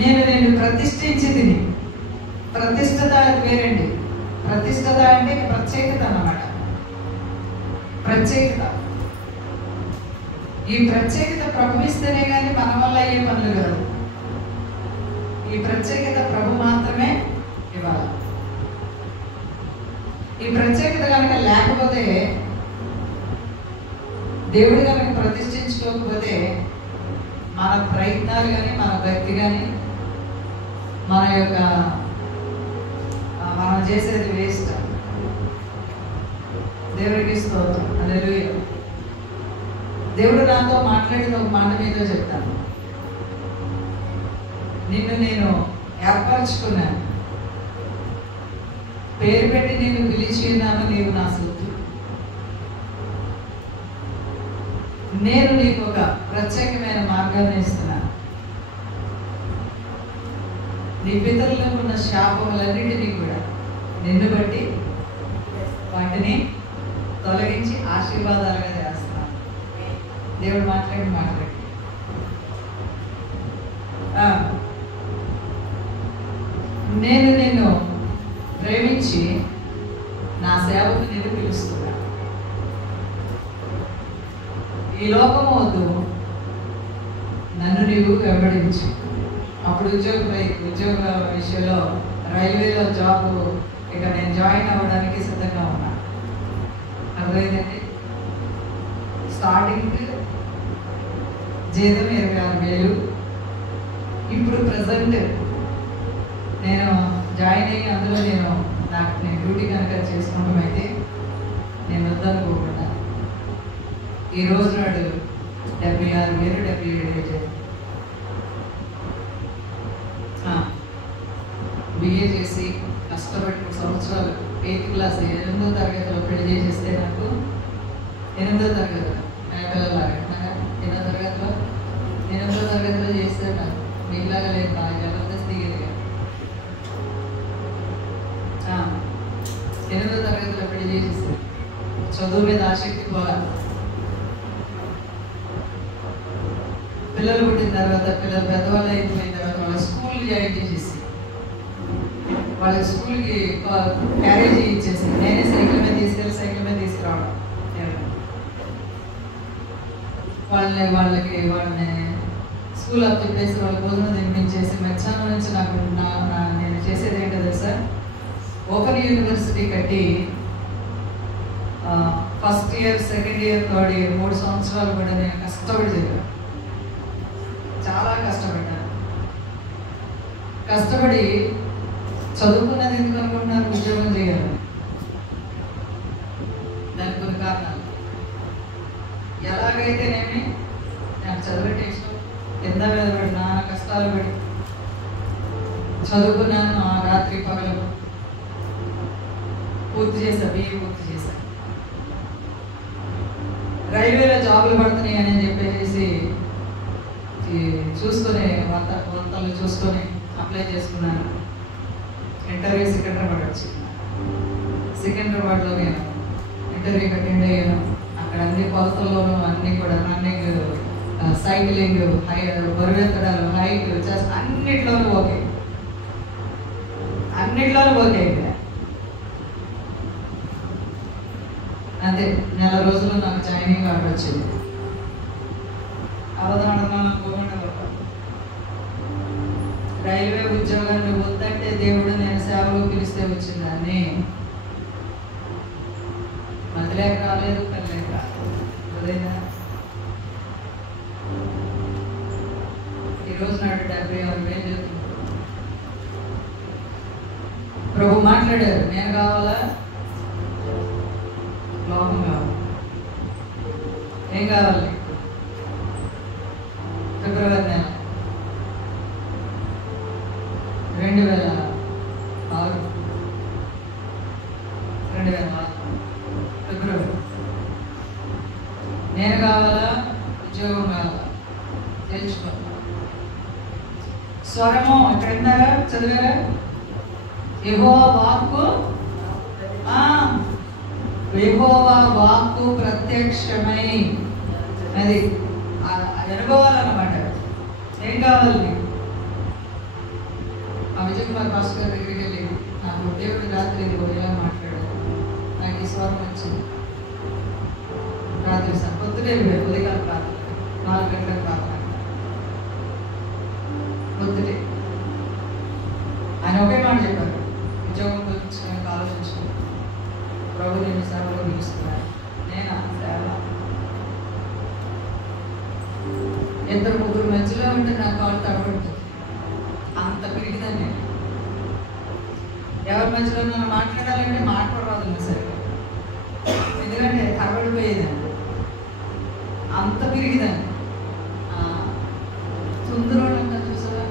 నేను ప్రతిష్ఠించి తిని. ప్రతిష్టత వేరండి. ప్రతిష్టత అంటే ప్రత్యేకత అన్నమాట. ప్రత్యేకత, ఈ ప్రత్యేకత ప్రభువిస్తేనే కానీ మన వల్ల అయ్యే పనులు కాదు. ఈ ప్రత్యేకత ప్రభు మాత్రమే ఇవ్వాలి. ఈ ప్రత్యేకత కనుక లేకపోతే, దేవుడు కనుక ప్రతిష్ఠించుకోకపోతే మన ప్రయత్నాలు కానీ, మన భక్తి కానీ, మనం చేసేది వేస్ట్. దేవుడికి స్తోత్రం. హల్లెలూయా. దేవుడు నాతో మాట్లాడిన ఒక మాట మీతో చెప్తాను. నిన్ను నేను ఏర్పరచుకున్నాను, పేరు పెట్టి నేను పిలిచి ఉన్నాను, నీవు నా సొత్తు. నేను నీకు ఒక ప్రత్యేకమైన మార్గాన్ని ఇస్తున్నాను. నీ పితరులకు ఉన్న శాపములన్నిటినీ కూడా నిన్ను బట్టి వాటిని తొలగించి ఆశీర్వాదాలుగా చేస్తున్నాను. దేవుడు మాట్లాడి నేను నిన్ను ప్రేమించి నా సేవకు నేను పిలుస్తున్నా. ఈ లోకము వద్దు, నన్ను నీవు వెంబడించు. అప్పుడు ఉద్యోగ విషయంలో రైల్వేలో జాబ్ ఇక నేను జాయిన్ అవ్వడానికి సిద్ధంగా ఉన్నా. అర్థమైందండి. స్టార్టింగ్ జీతం 26,000. ఇప్పుడు ప్రజెంట్ నేను జాయిన్ అయ్యి అందులో నేను డ్యూటీ కనుక చేసుకోవడం అయితే నేను వద్దనుకోకుండా ఈ రోజు నాడు 76,000 77,000 బిఏ చేసి కష్టపడి 3 సంవత్సరాలు 8th క్లాస్ 8వ తరగతిలో పెళ్లి చేసేస్తే నాకు 8వ తరగతిలో పిల్లలాగా 8వ తరగతిలో చేస్తే నాకు మీలాగా లేదు, బాగా జబర్దస్త్ దిగేది. 8వ తరగతిలో పెళ్లి చేసేస్తే చదువు మీద ఆసక్తి పోవాలి. పిల్లలు పుట్టిన తర్వాత, పిల్లలు పెద్దవాళ్ళు అయిపోయిన తర్వాత వాళ్ళ స్కూల్ జాయిన్ చేసేసి వాళ్ళకి స్కూల్కి క్యారేజీ ఇచ్చేసి నేనే సైకిల్ మీద తీసుకురావడం. వాళ్ళని స్కూల్ అప్ చెప్పేసి వాళ్ళ భోజనం తినిపించేసి మధ్యాహ్నం నుంచి నేను చేసేది ఏంటో తెలుసా, ఓపెన్ యూనివర్సిటీ కట్టి first year, second year, third year 3 సంవత్సరాలు కూడా నేను కష్టపడి చదివాను. చాలా కష్టపడ్డాను. కష్టపడి చదువుకున్నది ఎందుకు అనుకుంటున్నారు? ఉద్యోగం చేయాలి. దానికి కొన్ని కారణాలు. ఎలాగైతేనేమి నాకు చదివే ఇష్టం, ఎంత మీద పడి నాన్న కష్టాలు పడి చదువుకున్నాను. ఆ రాత్రి పగలు పూర్తి చేశాను, బిఏ పూర్తి చేశాను. రైల్వేలో జాబులు పడుతున్నాయి అని చెప్పేసి చూసుకొని వార్తలు చూసుకొని అప్లై చేసుకున్నాను. ఇంటర్వ్యూ సికింద్రాబాద్ వచ్చింది. సికింద్రాబాద్లో నేను ఇంటర్వ్యూకి అటెండ్ అయ్యాను. అక్కడ అన్ని కొలతల్లోనూ అన్నీ కూడా రన్నింగ్, సైక్లింగ్, బరువెత్తడాలు, హైట్, చెస్ట్ అన్నిట్లోనూ ఓకే. అన్నిట్లోనూ ఓకే. అంతే, నెల రోజులు నాకు జాయినింగ్ ఆర్డర్ వచ్చింది. అవధానం పోకుండా రైల్వే ఉద్యోగాన్ని వద్దంటే దేవుడు నేను సేవలు పిలిస్తే వచ్చిందాన్ని. మధ్యలేక రాలేదు, పెళ్ళలేక రాలేదు. ఈరోజు నాడు 76,000 ప్రభు మాట్లాడారు. నేను కావాలా? లోకం కావాలి. ఏం కావాలి? ఫిబ్రవరి నెల 2006 ఫిబ్రవరి. నేను కావాలా? ఉద్యోగం కావాలా? తెలుసుకో. స్వరము ఇక్కడ విన్నారా? చదివారా? యెహోవా వాక్కు, యెహోవా వాక్కు ప్రత్యక్షమై, అది అనుభవాలన్నమాట. ఏం కావాలి? ఆ విజయ్ కుమార్ పాస్టర్ గారి దగ్గరికి వెళ్ళి నాకు దేవుడు రాత్రి ఇలా మాట్లాడాడు, నాకు ఈ స్వరం వచ్చింది. రాత్రి సార్ పొద్దునే ఉదయకాలం ప్రార్థన, 4 గంటలకు ప్రార్థన, పొద్దుటే. ఆయన ఒకే మాట చెప్పారు, ఉద్యోగం గురించి నేను ఆలోచించుకున్నాను. ప్రభు నేను సేవలో పిలుస్తున్నాను. నేను సేవ 2-3 మధ్యలో ఉంటే నా కాలు తడబడుతుంది. అంత పెరిగిదాన్ని నేను. ఎవరి మధ్యలో నన్ను మాట్లాడాలంటే మాట్లాడరాదు సరిగ్గా, ఎందుకంటే తడబడిపోయేదాన్ని. అంత పెరిగిదాన్ని. తుందురోళ్ళు అంటారు చూసారా?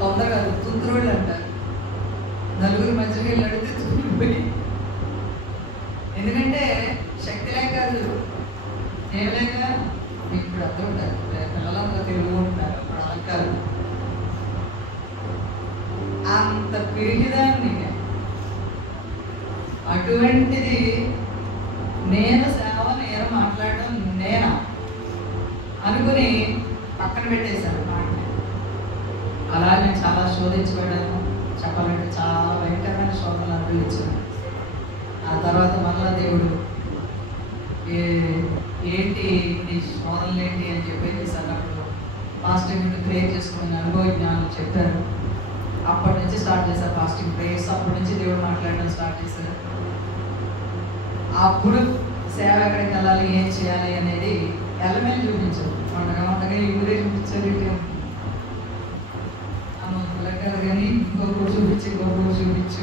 తొందరగా తుందురోళ్ళు అంటారు. నలుగురు మధ్యలో వెళ్ళి అడిగితే తుండిపోయి, ఎందుకంటే శక్తి లేక కాదు, నేను లేక. ఇప్పుడు అర్థం ఉంటారు, పిల్లలంతా తెలుగు ఉంటారు, అప్పుడు అలా కాదు. అంత పెరిగిదాన్ని. అటువంటిది నేను సేవ, నేను మాట్లాడడం, నేనా అనుకుని పక్కన పెట్టేశాను మాట. అలా నేను చాలా శోధించబడ్డాను. చెప్పాలంటే చాలా భయంకరమైన శోధనలు అనుభవించాను. ఆ తర్వాత మళ్ళా దేవుడు ఏంటి నీ శోధనలు ఏంటి అని చెప్పేసి అన్నప్పుడు ఫాస్టింగ్ ప్రేయర్ చేసుకుని అనుభవ జ్ఞానం చెప్పారు. అప్పటి నుంచి స్టార్ట్ చేశారు ఫాస్టింగ్ ప్రేయర్స్. అప్పటి నుంచి దేవుడు మాట్లాడడం స్టార్ట్ చేశారు. అప్పుడు సేవ ఎక్కడికి వెళ్ళాలి, ఏం చేయాలి అనేది ఎలమెల్లి చూపించారు. వంటగా ఈ ఊరే చూపించారు. కాదు కానీ ఇంకొకరు చూపించు,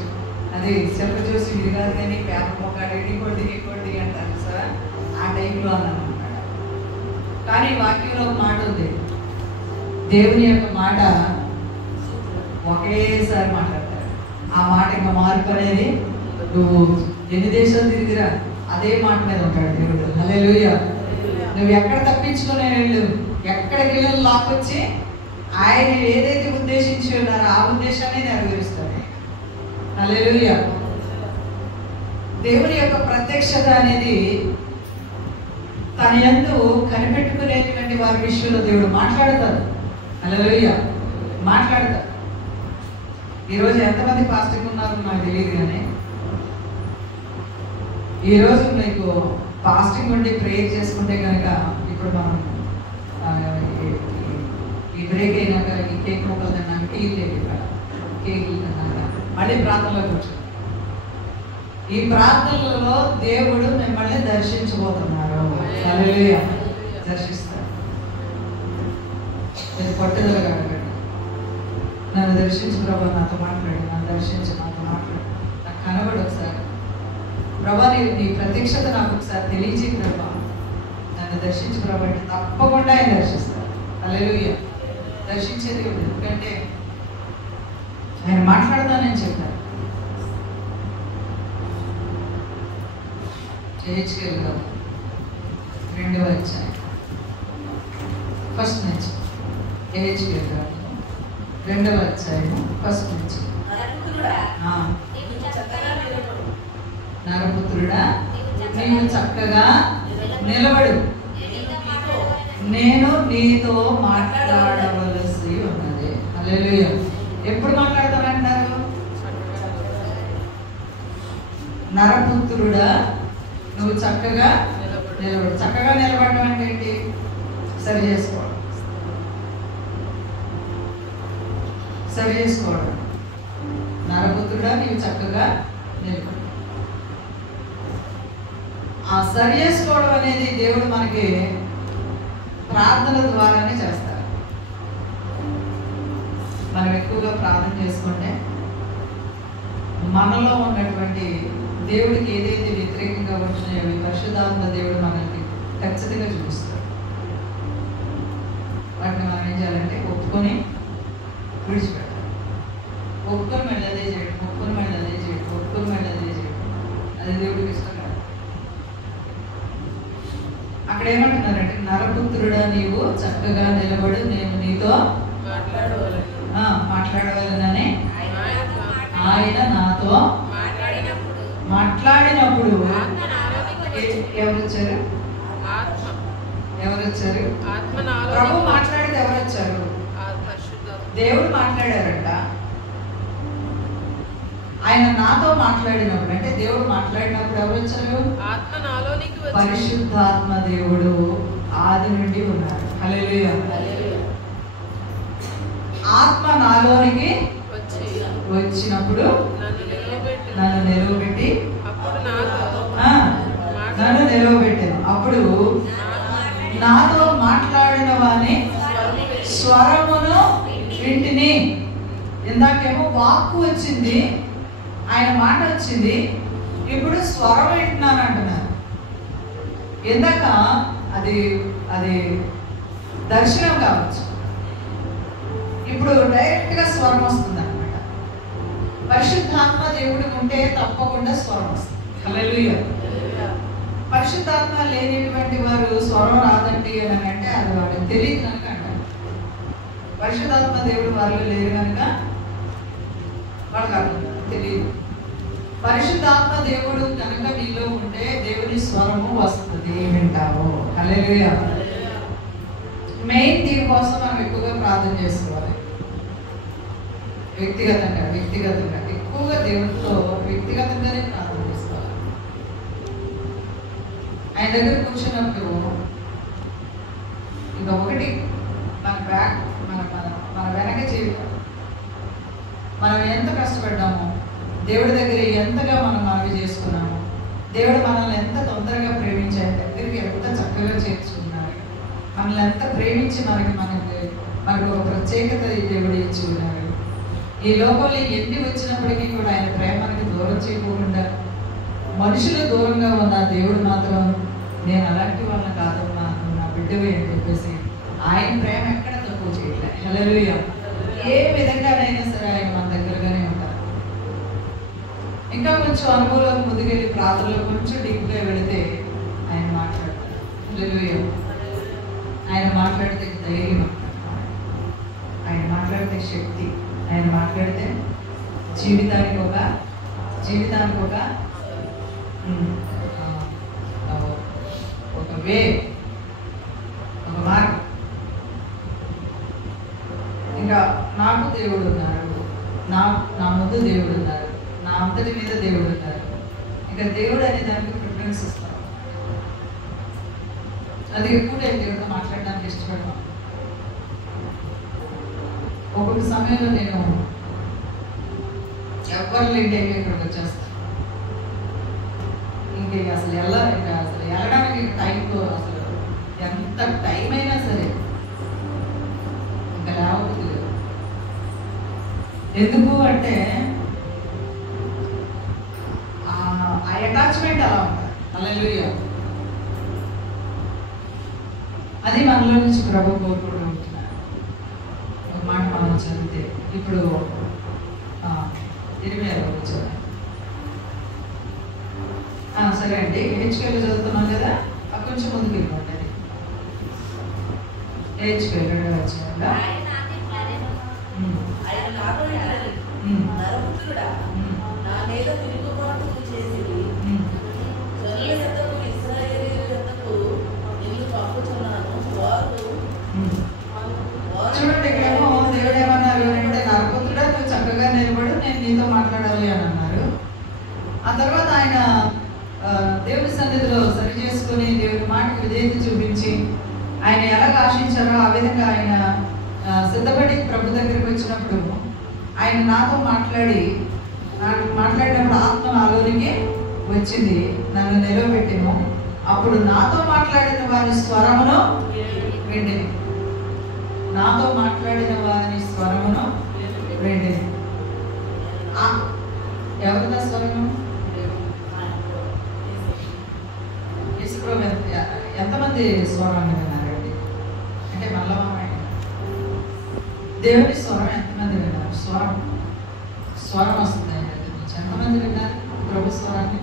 అది చెప్ప చూసి ఇది కాదు కానీ పేపర్ మొక్కడు ఇంకోటి అంటారు సార్. ఆ టైంలో అన్నాను అనమాట. కానీ వాక్యంలో ఒక మాట ఉంది, దేవుని యొక్క మాట ఒకేసారి మాట్లాడతారు. ఆ మాట ఇంకా మార్పు అనేది, నువ్వు ఎన్ని దేశాలు తిరిగిరా అదే మాట మీద ఉంటాడు దేవుడు. హల్లెలూయా. నువ్వు ఎక్కడ తప్పించుకునే వెళ్ళు, ఎక్కడికి వెళ్ళి లాక్కొచ్చి ఆయన ఏదైతే ఉద్దేశించి ఉన్నారో ఆ ఉద్దేశాన్ని నెరవేరుస్తాడు. హల్లెలూయా. దేవుని యొక్క ప్రత్యక్షత అనేది తన యందు కనిపెట్టుకునేటువంటి వారి విషయంలో దేవుడు మాట్లాడతారు. హల్లెలూయా, మాట్లాడతారు. ఈరోజు ఎంతమంది ఫాస్టింగ్ ఉన్నారో నాకు తెలియదు, కానీ ఈరోజు మీకు ఫాస్టింగ్ ఉండి ప్రేయర్ చేసుకుంటే కనుక ఇప్పుడు మనం ఈ బ్రేక్ అయినాక ఈ కేక్ ముక్కలు తిన్నాక టీ లేదు, ఇక్కడ కేకులు తిన్నాక మళ్ళీ ప్రార్థనలో కూర్చోండి. ఈ ప్రార్థనలలో దేవుడు మిమ్మల్ని దర్శించబోతున్నారు. హల్లెలూయా, దర్శిస్తారు. మీరు పట్టుదలగా అడగండి. నన్ను దర్శించు ప్రభా, నాతో మాట్లాడు, నన్ను దర్శించు, నాతో మాట్లాడు, నాకు కనబడు ఒకసారి ప్రభా, నీ ప్రత్యక్షత నాకు ఒకసారి తెలియజేయి ప్రభా, నన్ను దర్శించు ప్రభా అంటే తప్పకుండా ఆయన దర్శిస్తారు. హల్లెలూయా. దర్శించేది ఎందుకంటే ఆయన మాట్లాడతానని చెప్పారు. హెచ్కేల్ గారు 2వ అధ్యాయం ఫస్ట్ నుంచి. హెచ్కేల్ గారు 2వ అధ్యాయం ఫస్ట్ నుంచి. నరపుత్రుడా, నీవు చక్కగా నిలబడు, నేను నీతో మాట్లాడవలసి ఉన్నది. హల్లెలూయా. ఎప్పుడు మాట్లాడతానంటారు? నరపుత్రుడా, నువ్వు చక్కగా నిలబడు. చక్కగా నిలబడడం అంటే ఏంటి? సరి చేసుకోవడం. సరి చేసుకోవడం. నరపుత్రుడా, నీవు చక్కగా నిలబడు. ఆ సరి చేసుకోవడం అనేది దేవుడు మనకి ప్రార్థన ద్వారానే చేస్తారు. మనం ఎక్కువగా ప్రార్థన చేసుకుంటే మనలో ఉన్నటువంటి దేవుడికి ఏదైతే వ్యతిరేకంగా వచ్చినాయో అవి పరిశుద్ధాత్మ దేవుడు మనల్ని ఖచ్చితంగా చూపిస్తాడు. వాటిని మనం ఏం చేయాలంటే ఒప్పుకొని విడిచిపెట్టాలి. ఒప్పుకొని మళ్ళీ అదే చేయడం, ఒప్పుకొని మళ్ళీ అదే చేయడం, ఒప్పుకొని మళ్ళీ అదే చేయడం, అది దేవుడికి ఇష్టం కాదు. అక్కడ ఏమంటున్నారంటే, నరపుత్రుడా, నీవు చక్కగా నిలబడు, నేను నీతో మాట్లాడవలనని ఆయన నాతో మాట్లాడినప్పుడు ఎవరు వచ్చారు? ప్రభు మాట్లాడితే ఎవరు వచ్చారు? దేవుడు మాట్లాడారంట. ఆయన నాతో మాట్లాడినప్పుడు, అంటే దేవుడు మాట్లాడినప్పుడు ఎవరు వచ్చారు? పరిశుద్ధాత్మ దేవుడు ఆది నుండి ఉన్నారు. హల్లెలూయా. ఆత్మ నాలోనికి వచ్చినప్పుడు నన్ను నిలవబెట్టి నన్ను నిలవబెట్టాను. అప్పుడు నాతో మాట్లాడిన వాని స్వరమును వింటిని. ఇందాకేమో వాక్కు వచ్చింది, ఆయన మాట వచ్చింది, ఇప్పుడు స్వరం వింటున్నాను అంటున్నారు. ఇందాక అది అది దర్శనం కావచ్చు, ఇప్పుడు డైరెక్ట్గా స్వరం వస్తుంది అనమాట. పరిశుద్ధాత్మ దేవుడు ఉంటే తప్పకుండా స్వరం వస్తుంది. హల్లెలూయా. పరిశుద్ధాత్మ లేనిటువంటి వారు స్వరం రాదండి అని అంటే అది వాడికి తెలియదు కనుక అంటారు. పరిశుద్ధాత్మ దేవుడు వారిలో లేరు కనుక వాళ్ళకి అర్థం తెలియదు. పరిశుద్ధాత్మ దేవుడు కనుక నీలో ఉంటే దేవుని స్వరము వస్తుంది, వింటావు. హల్లెలూయా. మెయిన్ దీనికోసం మనం ఎక్కువగా ప్రార్థన చేసుకోవాలి. వ్యక్తిగతంగా ఎక్కువగా దేవుడితో వ్యక్తిగతంగానే ప్రార్థన చేసుకోవాలి. ఆయన దగ్గర కూర్చున్నప్పుడు ఇంకా ఒకటి మన బ్యాక్ మన వెనక జీవితం, మనం ఎంత కష్టపడ్డామో, దేవుడి దగ్గర ఎంతగా మనం మనవి చేసుకున్నాము, దేవుడు మనల్ని ఎంత తొందరగా ప్రేమించి ఆయన దగ్గరికి ఎంత చక్కగా చేర్చుకున్నారు, మనల్ని ఎంత ప్రేమించి మనకు ఒక ప్రత్యేకత దేవుడు ఇచ్చి ఉన్నారు. ఈ లోకంలో ఎన్ని వచ్చినప్పటికీ కూడా ఆయన ప్రేమ మనకి దూరం చేయకుండా, మనుషులు దూరంగా ఉన్న దేవుడు మాత్రం నేను అలాంటి వాళ్ళని కాదమ్మా, నా బిడ్డవే అని చెప్పేసి ఆయన ప్రేమ ఎక్కడ తక్కువ చేయట్లేదు. హల్లెలూయా. ఏ విధంగానైనా సరే ఆయన మన దగ్గరగానే ఉంటారు. ఇంకా కొంచెం అనుభవంలోకి ముందుకెళ్ళి ప్రార్థనలో కొంచెం డీప్గా వెళితే ఆయన మాట్లాడతారు. హల్లెలూయా. ఆయన మాట్లాడితే ధైర్యం, ఆయన మాట్లాడితే శక్తి, ఆయన మాట్లాడితే జీవితానికి ఒక వే, ఒక మార్గం. ఇంకా నాకు దేవుడు ఉన్నారు, నా ముందు దేవుడు ఉన్నారు, నా అంతటి మీద దేవుడు ఉన్నారు. ఇంకా దేవుడు అనే దానికి ప్రిఫరెన్స్ ఇస్తాం. అది ఎక్కువ దేవుడితో మాట్లాడడానికి ఇష్టపడతాం. ఒక్కొక్క సమయంలో నేను ఎవరు లేని ఇక్కడికి వచ్చేస్తాను. అసలు వెళ్ళడానికి టైంతో అసలు ఎంత టైం అయినా సరే ఎందుకు అంటే ఆ అటాచ్మెంట్ అలా ఉంటుంది. హల్లెలూయా. అది మనలో నుంచి ప్రభు కోరుకుంటూ ఉంటున్నారు. ఒక మాట మనం చదివితే ఇప్పుడు 26 వచ్చారు. సరే అండి, హెచ్కేలు చదువుతున్నాం కదా, కొంచెం ముందుకు వెళ్ళిపోతుంది. హెచ్కేలు వచ్చాక చూడండి, ఇక్కడేమో దేవుడు ఏమన్నారు అంటే, నరపుత్రుడా నువ్వు చక్కగా నిలబడు, నేను నీతో మాట్లాడాలి అని అన్నారు. ఆ తర్వాత ఆయన దేవుడి సన్నిధిలో సరి చేసుకుని దేవుడి మాటకు విధేయత చూపించి ఆయన ఎలా ఆశించారో ఆ విధంగా ఆయన సిద్ధపడి ప్రభు దగ్గరికి వచ్చినప్పుడు ఆయన నాతో మాట్లాడినప్పుడు ఆత్మ నాలోనికి వచ్చింది, నన్ను నిలవబెట్టిను. అప్పుడు నాతో మాట్లాడిన వారి స్వరమును వింటిని. నాతో మాట్లాడిన వారి స్వరమును వింటిని. ఎవరిదా స్వరము? ఎంతమంది స్వరాన్ని విన్నారండి? అంటే మల్లమామయ్య దేవుడి స్వరం ఎంతమంది విన్నారు? స్వరం వస్తుంది ఆయన దగ్గర నుంచి. ఎంతమంది విన్నారు ప్రభు స్వరాన్ని?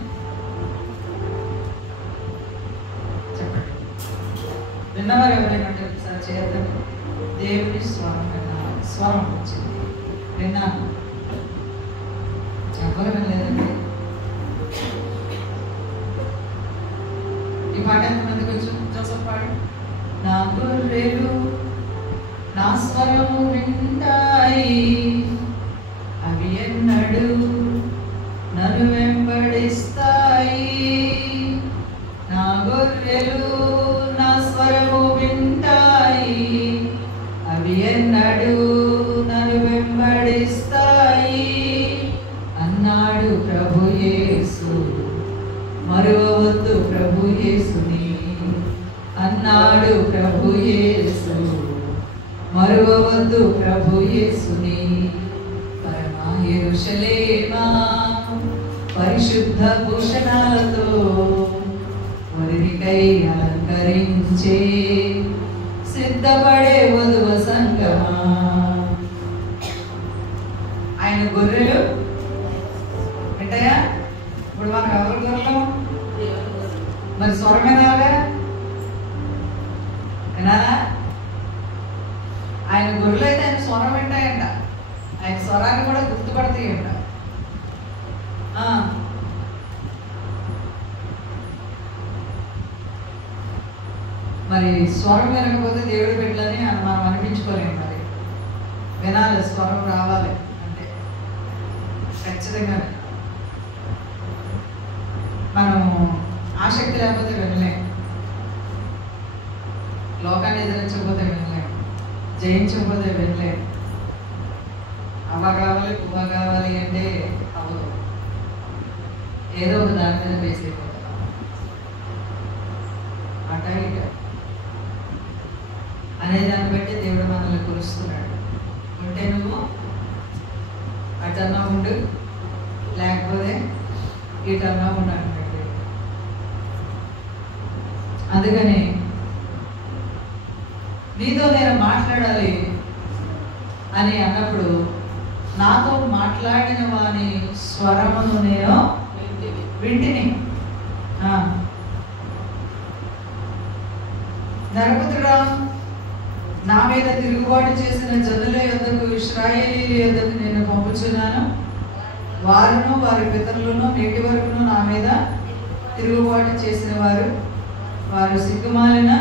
చెప్పండి. విన్నవారు ఎవరైనా ఒకసారి చేద్దాం. దేవుడి స్వరం విన్నారు. స్వరం వచ్చింది, విన్నాను. ఎవరు వినలేదండి? ఈ పాట ఎంతమందికి వచ్చు? జోసఫ్ పాడు. నా గొర్రెలు నా స్వరము వింటాయి, అవి ఎన్నడు నన్ను వెంబడిస్తాయి. నా గొర్రెలు నా స్వరము వింటాయి, అవి ఎన్నడు నన్ను వెంబడిస్తాయి అన్నాడు ప్రభు యేసు. మరువవద్దు ప్రభు యేసుని అన్నాడు ప్రభు యేసు. మరువవద్దు ప్రభు యేసుని. పరమ యెరూషలేమా పరిశుద్ధ భూషణాలతో వరునికై అలంకరించే సిద్ధపడే వధువ సంగమా. ఆయన గొర్రెలు వింటాయా? ఇప్పుడు మనకు ఎవరు గొర్రెలు? మరి స్వరం వినాలా? వినాలా? ఆయన గొర్రెలు అయితే ఆయన స్వరం వింటాయంట. ఆయన స్వరాన్ని కూడా గుర్తుపడతాయంట. మరి స్వరం వినకపోతే దేవుడు బిడ్డలని మనం అనిపించుకోలేము. మరి వినాలి, స్వరం రావాలి అంటే ఖచ్చితంగా మనం ఆసక్తి లేకపోతే వినలేం. లోకాన్ని ఎదిరించకపోతే వినలేం, జయించకపోతే వినలేం. అవ్వ కావాలి పువ్వ కావాలి అంటే అవ్వదు. ఏదో ఒక దాని మీద బేస్ అయిపోతాం. అట ఇట అనే దాన్ని బట్టి దేవుడు మనల్ని కొలుస్తున్నాడు. ఉంటే నువ్వు అటన్నా ఉండు, లేకపోతే ఇటన్నా ఉండు అంటాడు. అందుకని నీతో నేను మాట్లాడాలి అని అన్నప్పుడు నాతో మాట్లాడిన వాని స్వరమును నేను వింటిని. నరపుత్రుడా, నా మీద తిరుగుబాటు చేసిన జనుల యొద్దకు ఇశ్రాయేలీయుల యొద్దకు నేను పంపుచున్నాను. వారును వారి పితరులను నేటి వరకును నా మీద తిరుగుబాటు చేసిన వారు సిగ్గుమాలిన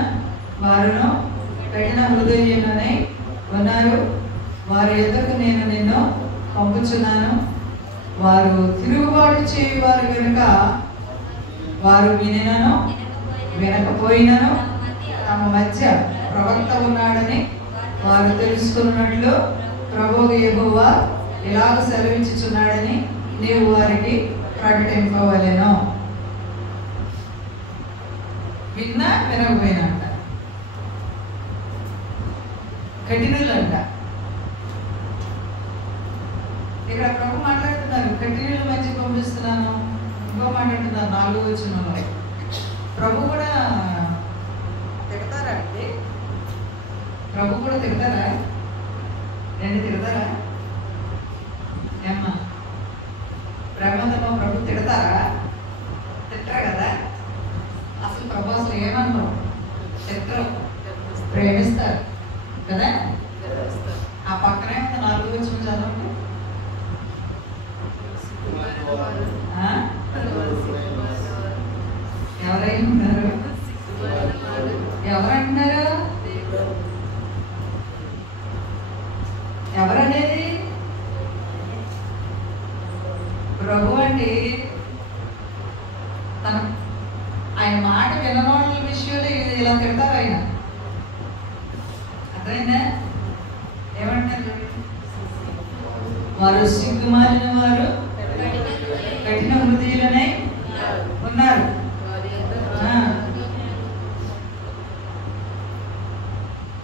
వారును కఠిన హృదయులనై ఉన్నారు. వారి యొద్దకు నేను నిన్ను పంపుచున్నాను. వారు తిరుగుబాటు చేయువారు కనుక వారు వినినను వినకపోయినను తమ మధ్య ప్రవక్త ఉన్నాడని వారు తెలుసుకున్నట్లు ప్రభువు యెహోవా ఇలాగ సెలవిచ్చుచున్నాడని నీవు వారికి ప్రకటింపవలెను. విన్నా వినకపోయినా అంట, కఠినులంట. కఠినల మధ్య పంపిస్తున్నాను. ఇంకో మాట అంటున్నారు 4వ వచనంలో. ప్రభు కూడా తిడతారా అండి? ప్రభు కూడా తిడతారా? తిడతారా ఏమ్మా? ప్రేమతో ప్రభు తిడతారా? తిట్టరు కదా. అసలు ప్రభు అసలు ఏమన్నారు? తిట్టరు, ప్రేమిస్తారు కదా. ఆ పక్కనే ఉంది 4వ వచనం చదవండి. ఎవరై ఉన్నారు? ఎవరంటున్నారు? ఎవరనేది? ప్రభు అండి. ఆయన మాట వినవాళ్ళ విషయంలో ఇలా తిడతారు ఆయన. అర్థమైందా? ఏమంటారు? వారు సిగ్గుమాలిన వారు, కఠిన హృదయులనై ఉన్నారు.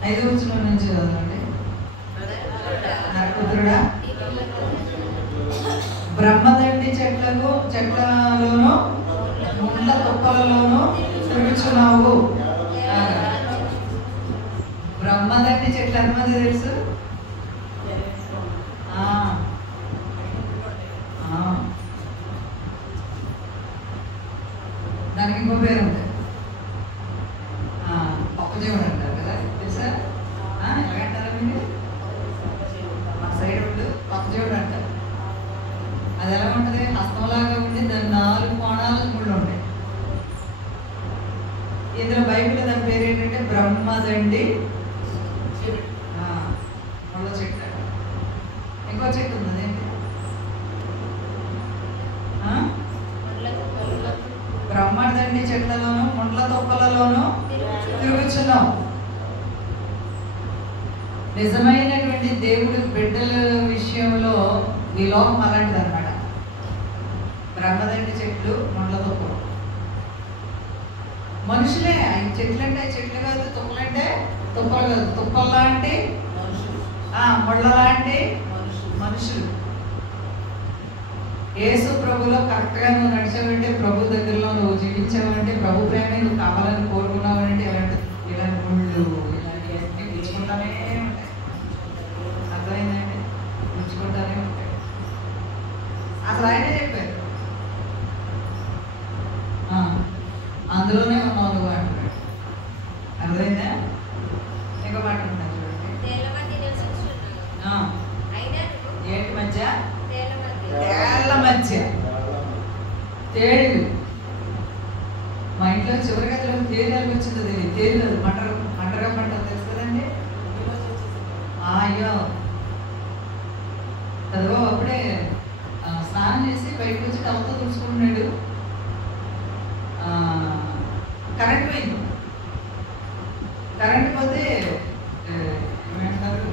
5వ వచనం నుంచి చదవండి. నరపుత్రుడా, బ్రహ్మదండి చెట్లలోను ముండ్ల తుప్పలలోను తిరుగుచున్నావు. బ్రహ్మదండి చెట్లు ఎంతమంది తెలుసు? దానికి ఇంకో పేరు ఉంది, పప్పుజీవుడు అంటారు కదా. తెలుసా? ఎలాగంటారా మీరు? మా సైడ్ ఉండు పప్పుజీవుడు అంటారు. అది ఎలా ఉంటుంది? హస్తంలాగా ఉండి దాని 4 కోణాలు ముళ్ళు ఉంటాయి. ఇందులో బైబిల్ దాని పేరు ఏంటంటే బ్రహ్మదండి ముళ్ళ చెట్టు. ఇంకో చెట్టు ఉంది, అదేంటి? బ్రహ్మదండి చెట్లలోను ముండ్ల తొప్పలలోను తిరుగుచున్నాం. నిజమైనటువంటి దేవుడి బిడ్డల విషయంలో ఈ లోకం అలాంటిది అనమాట. బ్రహ్మదండి చెట్లు, ముండ్ల తొప్పలు. మనుషులే చెట్లు అంటే చెట్లు కాదు, తుప్పలంటే తుప్పలు కాదు. తుప్పల్లాంటి ముళ్ళలాంటి మనుషులు. యేసు ప్రభులో కరెక్ట్గా నువ్వు నడిచావంటే, ప్రభు దగ్గరలో నువ్వు జీవించావంటే, ప్రభు ప్రేమ నువ్వు కావాలని కోరుకున్నావంటే ఇలాంటి ముళ్ళు ఇలాంటివన్నీ పుచ్చుకుంటానే ఉంటాయి. అర్థమైందండి? పుచ్చుకుంటానే ఉంటాయి. అసలు ఆయనే చెప్పారు, అందులోనే ఉన్నావు నువ్వు అంటున్నాడు. అర్థమైందా? ఇంకో మాట ఉంటాను చూడండి. ఏంటి మధ్య? తేళ్ల మధ్య. తేళ్ళు. మా ఇంట్లో చివరి గదిలో తేలికి వచ్చిందో తెలియదు. తేలి మంటగా పంట తెలుసు కదండి. అయ్యో చదువు అప్పుడే స్నానం చేసి బయటకు వచ్చి టవల్తో తుడుచుకుంటున్నాడు. కరెంట్ పోయింది. కరెంట్ పోతే ఏమంటారు,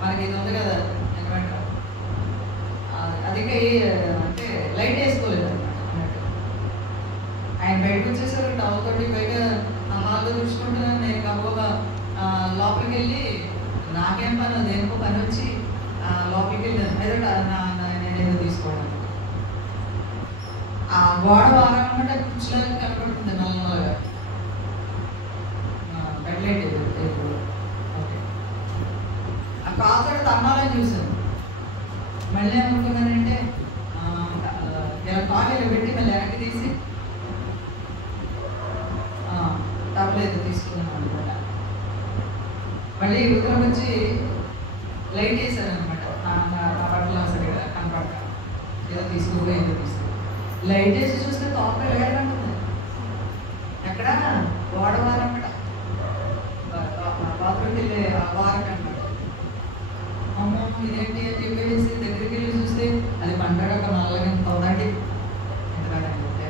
మనకి ఇది ఉంది కదా, ఏమంటారు అది అంటే లైట్ వేసుకోలేదు అన్నట్టు. ఆయన బయటకు వచ్చేసారు టవల్ తోటి. బయట హాల్లో చూసుకుంటున్నాను. నేను గబగబా లోపలికి వెళ్ళి, నాకేం పని, దేనికో పని వచ్చి లోపలికి వెళ్ళాను. ఏదో నేనేదో తీసుకోవడం. ఆ గోడ వారమంటే కుర్చీలాగా కనబడుతుంది నల్లగా. Bed light okay. ఆ కాల్తో తన్నాలని చూసాను. మళ్ళీ ఏమనుకున్నానంటే ఇలా కాలేలో పెట్టి మళ్ళీ వెనక్కి తీసి టబ్లేదు తీసుకున్నాను అనమాట. మళ్ళీ ఉత్తరం వచ్చి లైట్ వేసాను అనమాట. నా బట్టలు సరిగా కనపడక ఏదో తీసుకోగా ఏదో తీసుకో లైట్ వేసి చూస్తే తోక ఎలాగంటుంది. ఎక్కడ? గోడ వారమాట. బాత్రూమ్కి వెళ్ళే వారం అనమాట. అమ్మో ఇదేంటి అని చెప్పేసి దగ్గరికి వెళ్ళి చూస్తే అది పంటగా ఒక నల్లగా ఉందండి. ఎందుకంటే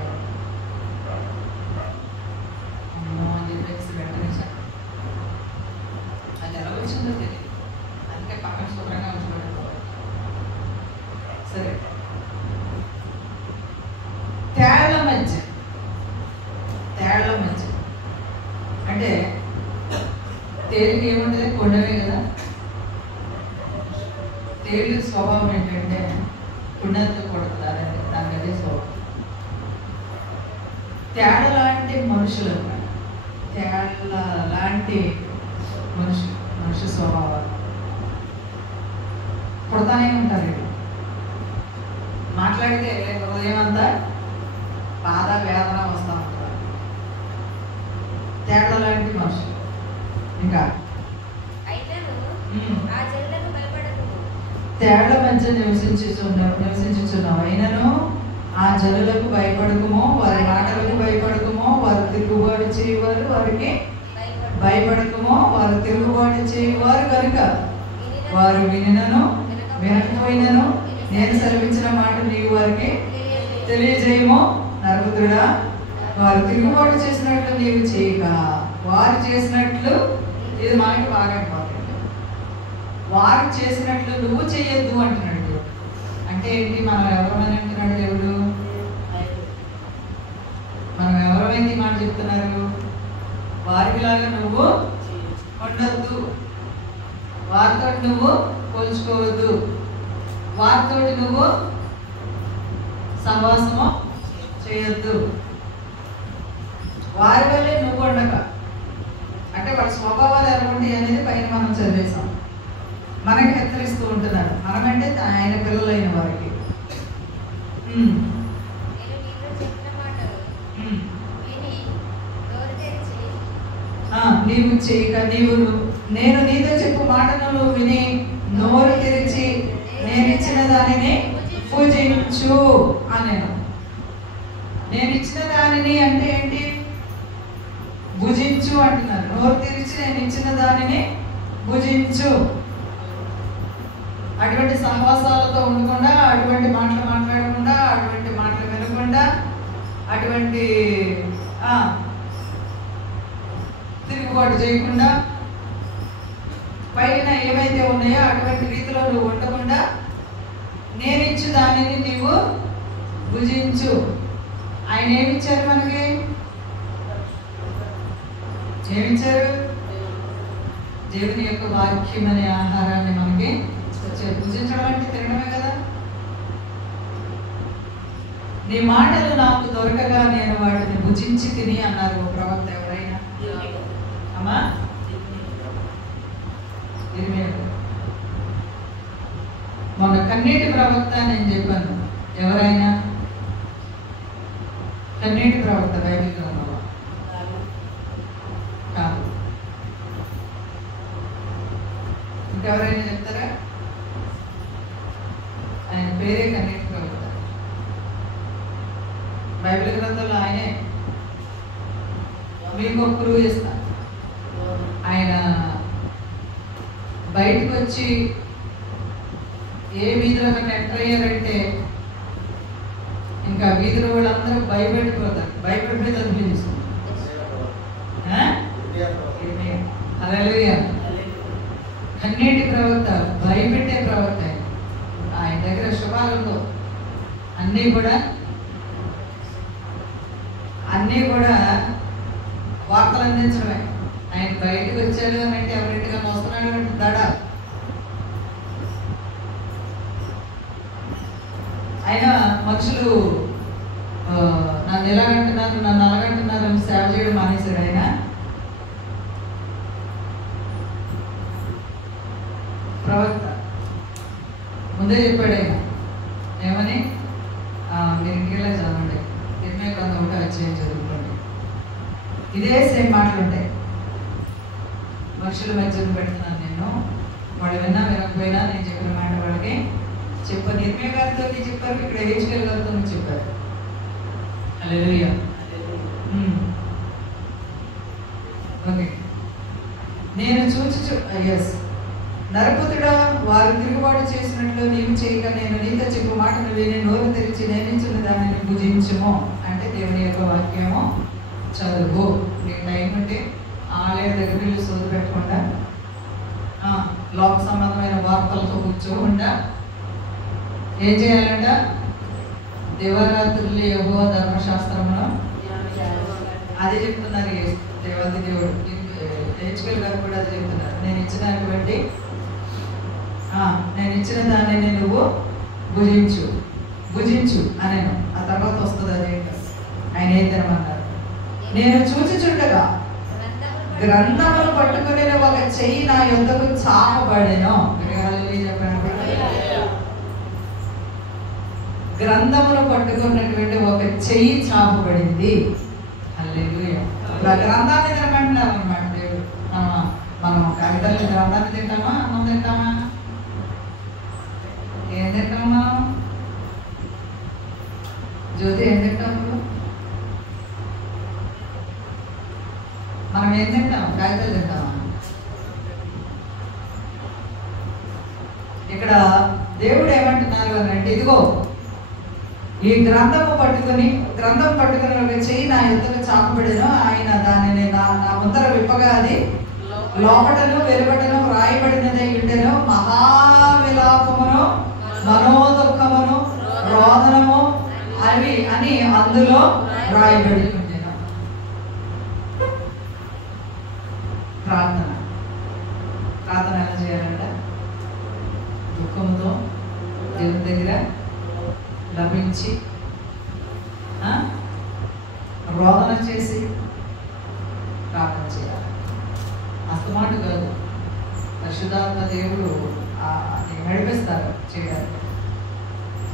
అమ్మో అని చెప్పేసి వెంటనే అది ఎలా వచ్చిందో తెలియదు. అందుకే పక్కన శుభ్రంగా ఉంచుకోవడం. సరే, తేళ్ల మధ్య. తేళ్ల మధ్య అంటే తేలికి ఏముంటుంది? కొండవే కదా. తేలి స్వభావం ఏంటంటే పుణ్యంతో కొడుతున్నారు. దానికి అదే స్వభావం. తేడ లాంటి మనుషులు అన్నమాట. తేడ లాంటి మనుషు స్వభావాలు పుడతానే ఉంటారు. వీళ్ళు మాట్లాడితే హృదయం అంతా బాధ వేదన వస్తూ ఉంటారు. తేడ లాంటి మనుషులు. ఇంకా తేళ్ల మధ్య నివసించుచున్నావు. అయినను ఆ జనులకు భయపడకుమో, వారి మాటలకు భయపడకుమో, వారు తిరుగుబాటు చేయవారు వారికి భయపడకుమో, వారు తిరుగుబాటు చేయవారు కనుక వారు వినను వినకపోయినను నేను సెలవించిన మాట నీవు వారికి తెలియజేయమో. నరపుత్రుడా, వారు తిరుగుబాటు చేసినట్లు నీవు చేయక వారు చేసినట్లు, ఇది మనకి బాగా ఇంపార్టెంట్, వారు చేసినట్లు నువ్వు చేయొద్దు అంటున్నాడు. అంటే ఏంటి? మనం ఎవరమని అంటున్నాడు దేవుడు? మనం ఎవరమైంది మాట చెప్తున్నారు? వారిలాగా నువ్వు ఉండొద్దు, వారితో నువ్వు పోల్చుకోవద్దు, వారితో నువ్వు సహవాసము చేయొద్దు, వారి వల్లే నువ్వు ఉండక. అంటే వాళ్ళ స్వభావాలు ఎలా ఉంటాయి అనేది పైన మనం చదివేశాం. మనకి హెచ్చరిస్తూ ఉంటున్నాడు. మనమంటే ఆయన పిల్లలైన వారికి. నీవు చేయక నేను నీతో చెప్పు మాటను నువ్వు విని నోరు తెరిచి నేను ఇచ్చిన దానిని పూజించు అన్నాను. నేను ఇచ్చిన దానిని అంటే ఏంటి? భుజించు అంటున్నారు. నోరు తెరిచి నేను ఇచ్చిన దానిని భుజించు. అటువంటి సహవాసాలతో ఉండకుండా, అటువంటి మాటలు మాట్లాడకుండా, అటువంటి మాటలు వినకుండా, అటువంటి తిరుగుబాటు చేయకుండా, పైన ఏమైతే ఉన్నాయో అటువంటి రీతిలో నువ్వు ఉండకుండా నేను ఇచ్చి దానిని నీవు భుజించు. ఆయన ఏమిచ్చారు మనకి? ఏమిచ్చారు? దేవుని యొక్క వాక్యం అనే ఆహారాన్ని మనకి భుజించడం అంటే తినడమే కదా. నీ మాటలు నాకు దొరకగా నేను వాటిని భుజించి తిని అన్నారు ప్రవక్త. ఎవరైనా అమ్మా మొన్న కన్నీటి ప్రవక్త నేను చెప్పాను. ఎవరైనా కన్నీటి ప్రవక్త బైబిల్ గ్రంథంలో కాదు. ఇంకెవరైనా చెప్తారా? ఆయన పేరే కన్నీటి ప్రవక్త. బైబిల్ గ్రంథంలో ఆయనే. మీకు ఒక క్లూ ఇస్తా. ఆయన బయటకు వచ్చి ఏ వీధిలో ఎంటర్ అయ్యారంటే ఇంకా వీధిలో వాళ్ళందరూ భయపడిపోతారు. భయపడిపోయి తప్పించుకుంటారు. హల్లెలూయా. కన్నీటి ప్రవక్త, భయపెట్టే ప్రవక్త. ఆయన దగ్గర శుభాలు అన్నీ కూడా వార్తలు అందించడమే. ఆయన బయటకు వచ్చాడు అని అంటే ఎవరింటిగా మోస్తున్నాడు అంటే దడ. ఆయన మనుషులు నన్ను ఎలాగంటున్నారు, నన్ను అలాగంటున్నారు అని సేవ చేయడం మానేశాడు. ఆయన ప్రవక్త ముందే చెప్పాడు. ఆయన ఏమని? మీరు ఇంటికెళ్ళా చదవండి, ఇరవై కొంత ఒకటి వచ్చేయం చదువుకోండి. ఇదే సేమ్ మాటలు ఉంటాయి. మనుషుల మధ్యలో పెడుతున్నాను నేను, వాళ్ళు విన్నా వినకపోయినా నేను చెప్పిన మాట వాళ్ళకి చెప్పాను. నిర్మయ గారితో చెప్పారు, ఇక్కడ హెచ్కెల్ గారితో చెప్పారు. హల్లెలూయా. ఓకే. నేను నరపుత్రుడా, వారు తిరుగుబాటు చేసినట్లు నీవు చేయక నేను నీతో చెప్పు మాటను విని నోరు తెరిచి నేనించిన దానిని భుజించుము. అంటే దేవుని యొక్క వాక్యము చదువు. నీకు టైం ఉంటే ఆలయ దగ్గర వీళ్ళు సోదు పెట్టకుండా, లోక సంబంధమైన వార్తలతో కూర్చోకుండా ఏం చేయాలంట? దివారాత్రులు యెహోవా ధర్మశాస్త్రమును అదే చెప్తున్నారు. దేవాది దేవుడు హెచ్కెల్ గారు కూడా అదే చెప్తున్నారు. నేను ఇచ్చిన దానిని నువ్వు భుజించు భుజించు అనేను. ఆ తర్వాత వస్తుంది అదేంటో. ఆయన ఏం తినమన్నారు? నేను చూచుచుండగా గ్రంథమును పట్టుకునే ఒక చెయ్యి నా యొద్దకు చాపబడెను. చెప్పండి. గ్రంథమును పట్టుకున్నటువంటి ఒక చెయ్యి చాపబడింది. హల్లెలూయా. ఆ గ్రంథాన్ని తినమంటున్నారు అన్నమాట దేవుడు. మనం కాగితాలు గ్రంథాన్ని తింటామా, అన్నం తింటామా? ఏం తింటాం మనం? జ్యోతి ఏం తింటాం? మనం ఏం తింటాం? కాగితాలు తింటామా? ఇక్కడ దేవుడు ఏమంటున్నారు అని అంటే, ఇదిగో ఈ గ్రంథం పట్టుకుని ఒక చెయ్యి నా యొద్దకు చాపబడెను. ఆయన దానిని నా ముందర విప్పగా అది లోపటను వెలుపటను రాయబడినదై ఉండెను. మహావిలాపమును మనోదుఃఖమును రోదనము అవి అని అందులో రాయబడి ఉండెను. ప్రార్థన ఎలా చేయాలంట? దుఃఖంతో దేవుని దగ్గర లభించి రోదన చేసి ప్రార్థన చేయాలి. అస్తమాటు కాదు, పరిశుద్ధాత్మ దేవుడు నడిపిస్తారు చేయాలి.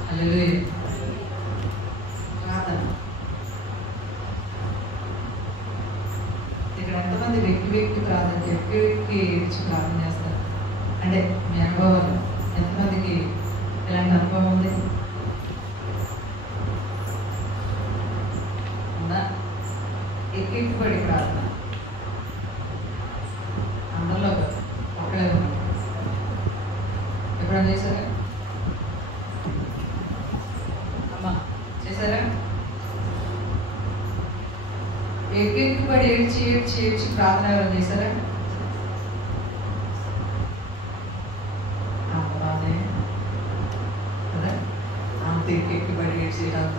హల్లెలూయా. ప్రార్థన. ఇక్కడ ఎంతమంది వ్యక్తి ప్రార్థన వ్యక్తి ఇచ్చి ప్రార్థన చేస్తారు అంటే మీ అనుభవాలు ఎంతమందికి ఇలాంటి అనుభవం ఉంది? ఎక్కిపడి ప్రార్థన అందరిలో ఒక్కడే ఉన్నాం. ఎప్పుడైనా చేశారా అమ్మా? చేశారా? ఎక్కిపడి ఏడ్చి ప్రార్థన ఎవరైనా చేశారా? బానే కదా. అంత ఎక్కిపడి ఏడ్చేటంత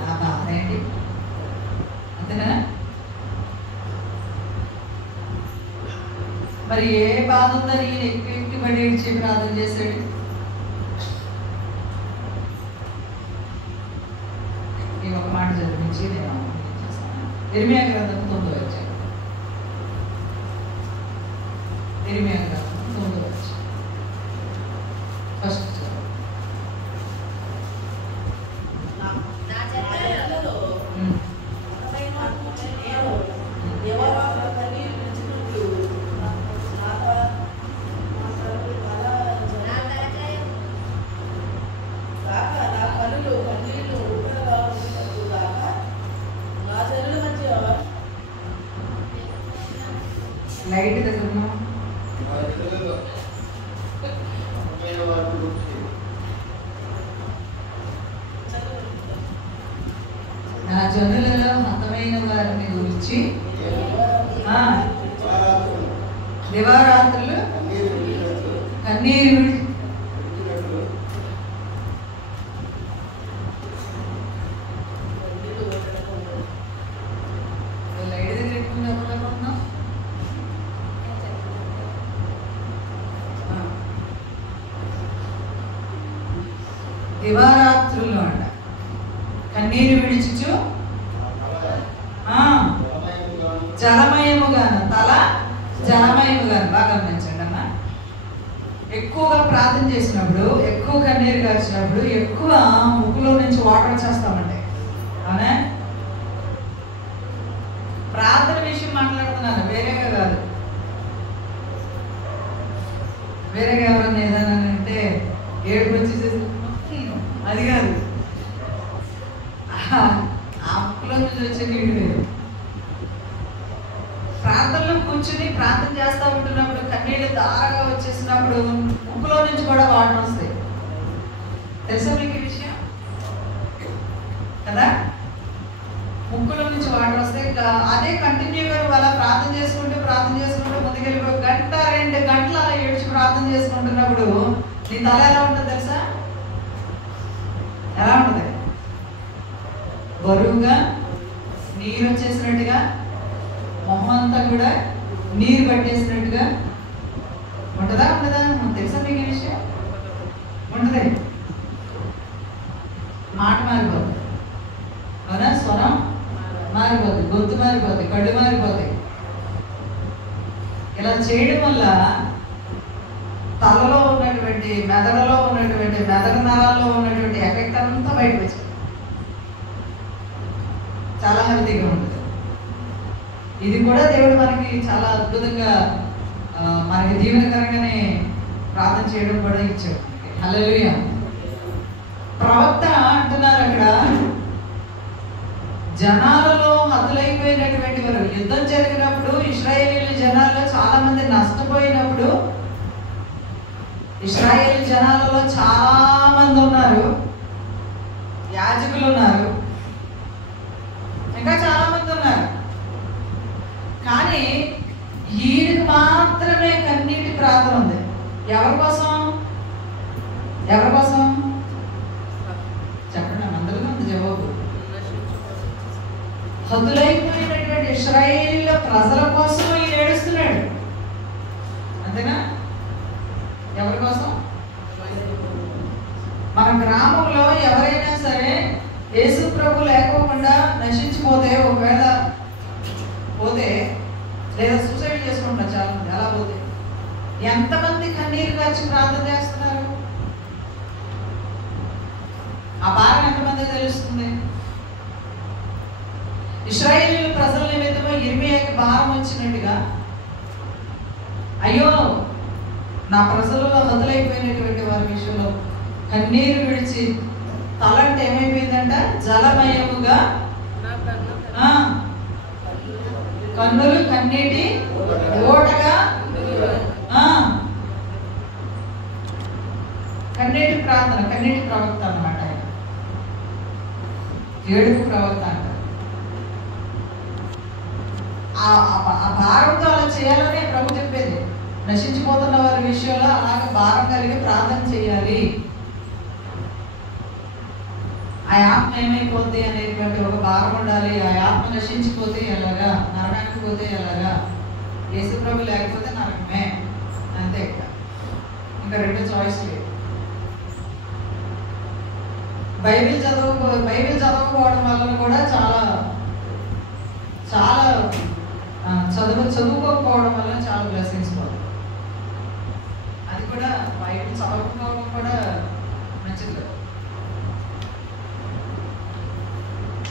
నా బాధ ఏంటి? అంతేనా? మరి ఏ బాధ ఉందని ఎక్కిపడి ఏడ్చి ప్రార్థన చేశాడు? ఈ ఒక మాట చదివించి నేను చేస్తాను. ఇర్మియా గ్రంథం 9వ అధ్యాయం. ఇర్మియా గ్రంథం 9వ అధ్యాయం ఫస్ట్. లైట్ దగ్గర నా జనులలో హతమైన వారిని గురించి దివారాత్రులు కన్నీరు లైట్ దగ్గర ఎక్కువ చెప్పలేకపోతున్నాం. దివారాత్రులు అంట కన్నీరు విడిచుచు జలమయముగాను తల జలమయముగాను. బాగా గమనించండి అన్న. ఎక్కువగా ప్రార్థన చేసినప్పుడు, ఎక్కువ కన్నీరు కాచినప్పుడు ఎక్కువ ముక్కులో నుంచి వాటర్ చేస్తామంటే అవునా? ప్రార్థన విషయం మాట్లాడుతున్నాను, వేరేగా కాదు. వేరేగా ఎవరన్నా ఏదైనా అంటే ఏడుపు వచ్చేసేసి అది కాదు. ఆ ముక్కులో నుంచి వచ్చే నీళ్ళు లేదు. ప్రార్థనలో కూర్చుని ప్రార్థన చేస్తూ ఉంటున్నప్పుడు కన్నీళ్ళు దారగా వచ్చేసినప్పుడు ముక్కులో నుంచి కూడా వాటర్ వస్తాయి. తెలుసా మీకు ఈ విషయం కదా? ముక్కులో నుంచి వాటర్ వస్తాయి. అదే కంటిన్యూగా అలా ప్రార్థన చేసుకుంటూ ముందుకెళ్ళిపోయి 1-2 గంటలు అలా ఏడ్చి ప్రార్థన చేసుకుంటున్నప్పుడు నీ తల ఎలా ఉంటుంది తెలుసా? ఎలా ఉంటుంది? బరువుగా, నీరు వచ్చేసినట్టుగా, మొహం అంతా కూడా నీరు పట్టేసినట్టుగా ఉంటుందా? తెలుసా మీకు ఈ విషయం? ఏముంటుంది? మాట మారిపోతుంది, అవునా? స్వరం మారిపోతుంది, గొంతు మారిపోతుంది, కళ్ళు మారిపోతాయి. ఇలా చేయడం వల్ల తలలో ఉన్నటువంటి మెదడులో ఉన్నటువంటి మెదడు నరాల్లో ఉన్నటువంటి ఎఫెక్ట్ అంతా బయటకు వచ్చింది. చాలా హెల్తీగా ఉంటుంది. ఇది కూడా దేవుడు మనకి చాలా అద్భుతంగా మనకి దీవెనకరంగానే ప్రార్థన చేయడం కూడా ఇచ్చాడు. హల్లెలూయా. ప్రవక్త అంటున్నారు అక్కడ, జనాలలో హతులైపోయినటువంటి వారు, యుద్ధం జరిగినప్పుడు ఇశ్రాయేలీయుల జనాల్లో చాలా మంది నష్టపోయినప్పుడు, ఇశ్రాయేల్ జనాలలో చాలా మంది ఉన్నారు, యాజకులు ఉన్నారు, ఇంకా చాలా మంది ఉన్నారు. కానీ ఈయనకు మాత్రమే కన్నీటి ప్రార్థన ఉంది. ఎవరి కోసం? ఎవరి కోసం చెప్పండి, అందరికీ ఉంది జవాబు. హతులైపోయినటువంటి ఇశ్రాయేలీయుల ప్రజల కోసం ఈయన ఏడుస్తున్నాడు. అంతేనా? ఎవరి కోసం? మన గ్రామంలో ఎవరైనా సరే యేసు ప్రభు లేకోకుండా నశించిపోతే, ఒకవేళ పోతే, లేదా సూసైడ్ చేసుకుంటారు చాలా మంది. అలా పోతే ఎంతమంది కన్నీరు కార్చి ప్రార్థన చేస్తున్నారు? ఆ భారం ఎంతమంది తెలుస్తుంది? ఇశ్రాయేలీయుల ప్రజల నిమిత్తమై యిర్మీయాకి భారం వచ్చినట్టుగా, అయ్యో నా ప్రజలలో వదిలైపోయినటువంటి వారి విషయంలో కన్నీరు విడిచి తలంటే ఏమైపోయిందంట? జలమయముగా, కన్నులు కన్నీటి ఓటగా, కన్నీటి ప్రార్థన, కన్నీటి ప్రవక్త అన్నమాట ఆయన. ఏడుపు ప్రవక్త అంట. ఆ భారంతో అలా చేయాలని ప్రభు చెప్పేది. నశించిపోతున్న వారి విషయంలో అలాగే భారం కలిగి ప్రార్థన చేయాలి. ఆ ఆత్మ ఏమైపోద్ది అనేటువంటి ఒక భారం ఉండాలి. ఆ ఆత్మ నశించిపోతే ఎలాగా, నరకానికి పోతే ఎలాగా, యేసు ప్రభు లేకపోతే నరకమే, అంతే. ఇంకా రెండు చాయిస్ లేదు. బైబిల్ చదవకపోవడం వల్ల కూడా చాలా చాలా చదువుకోకపోవడం వల్ల చాలా బ్లెస్సింగ్స్ పోతాయి. అది కూడా బైబిల్ చదవకపోవడం కూడా మంచిది కదా.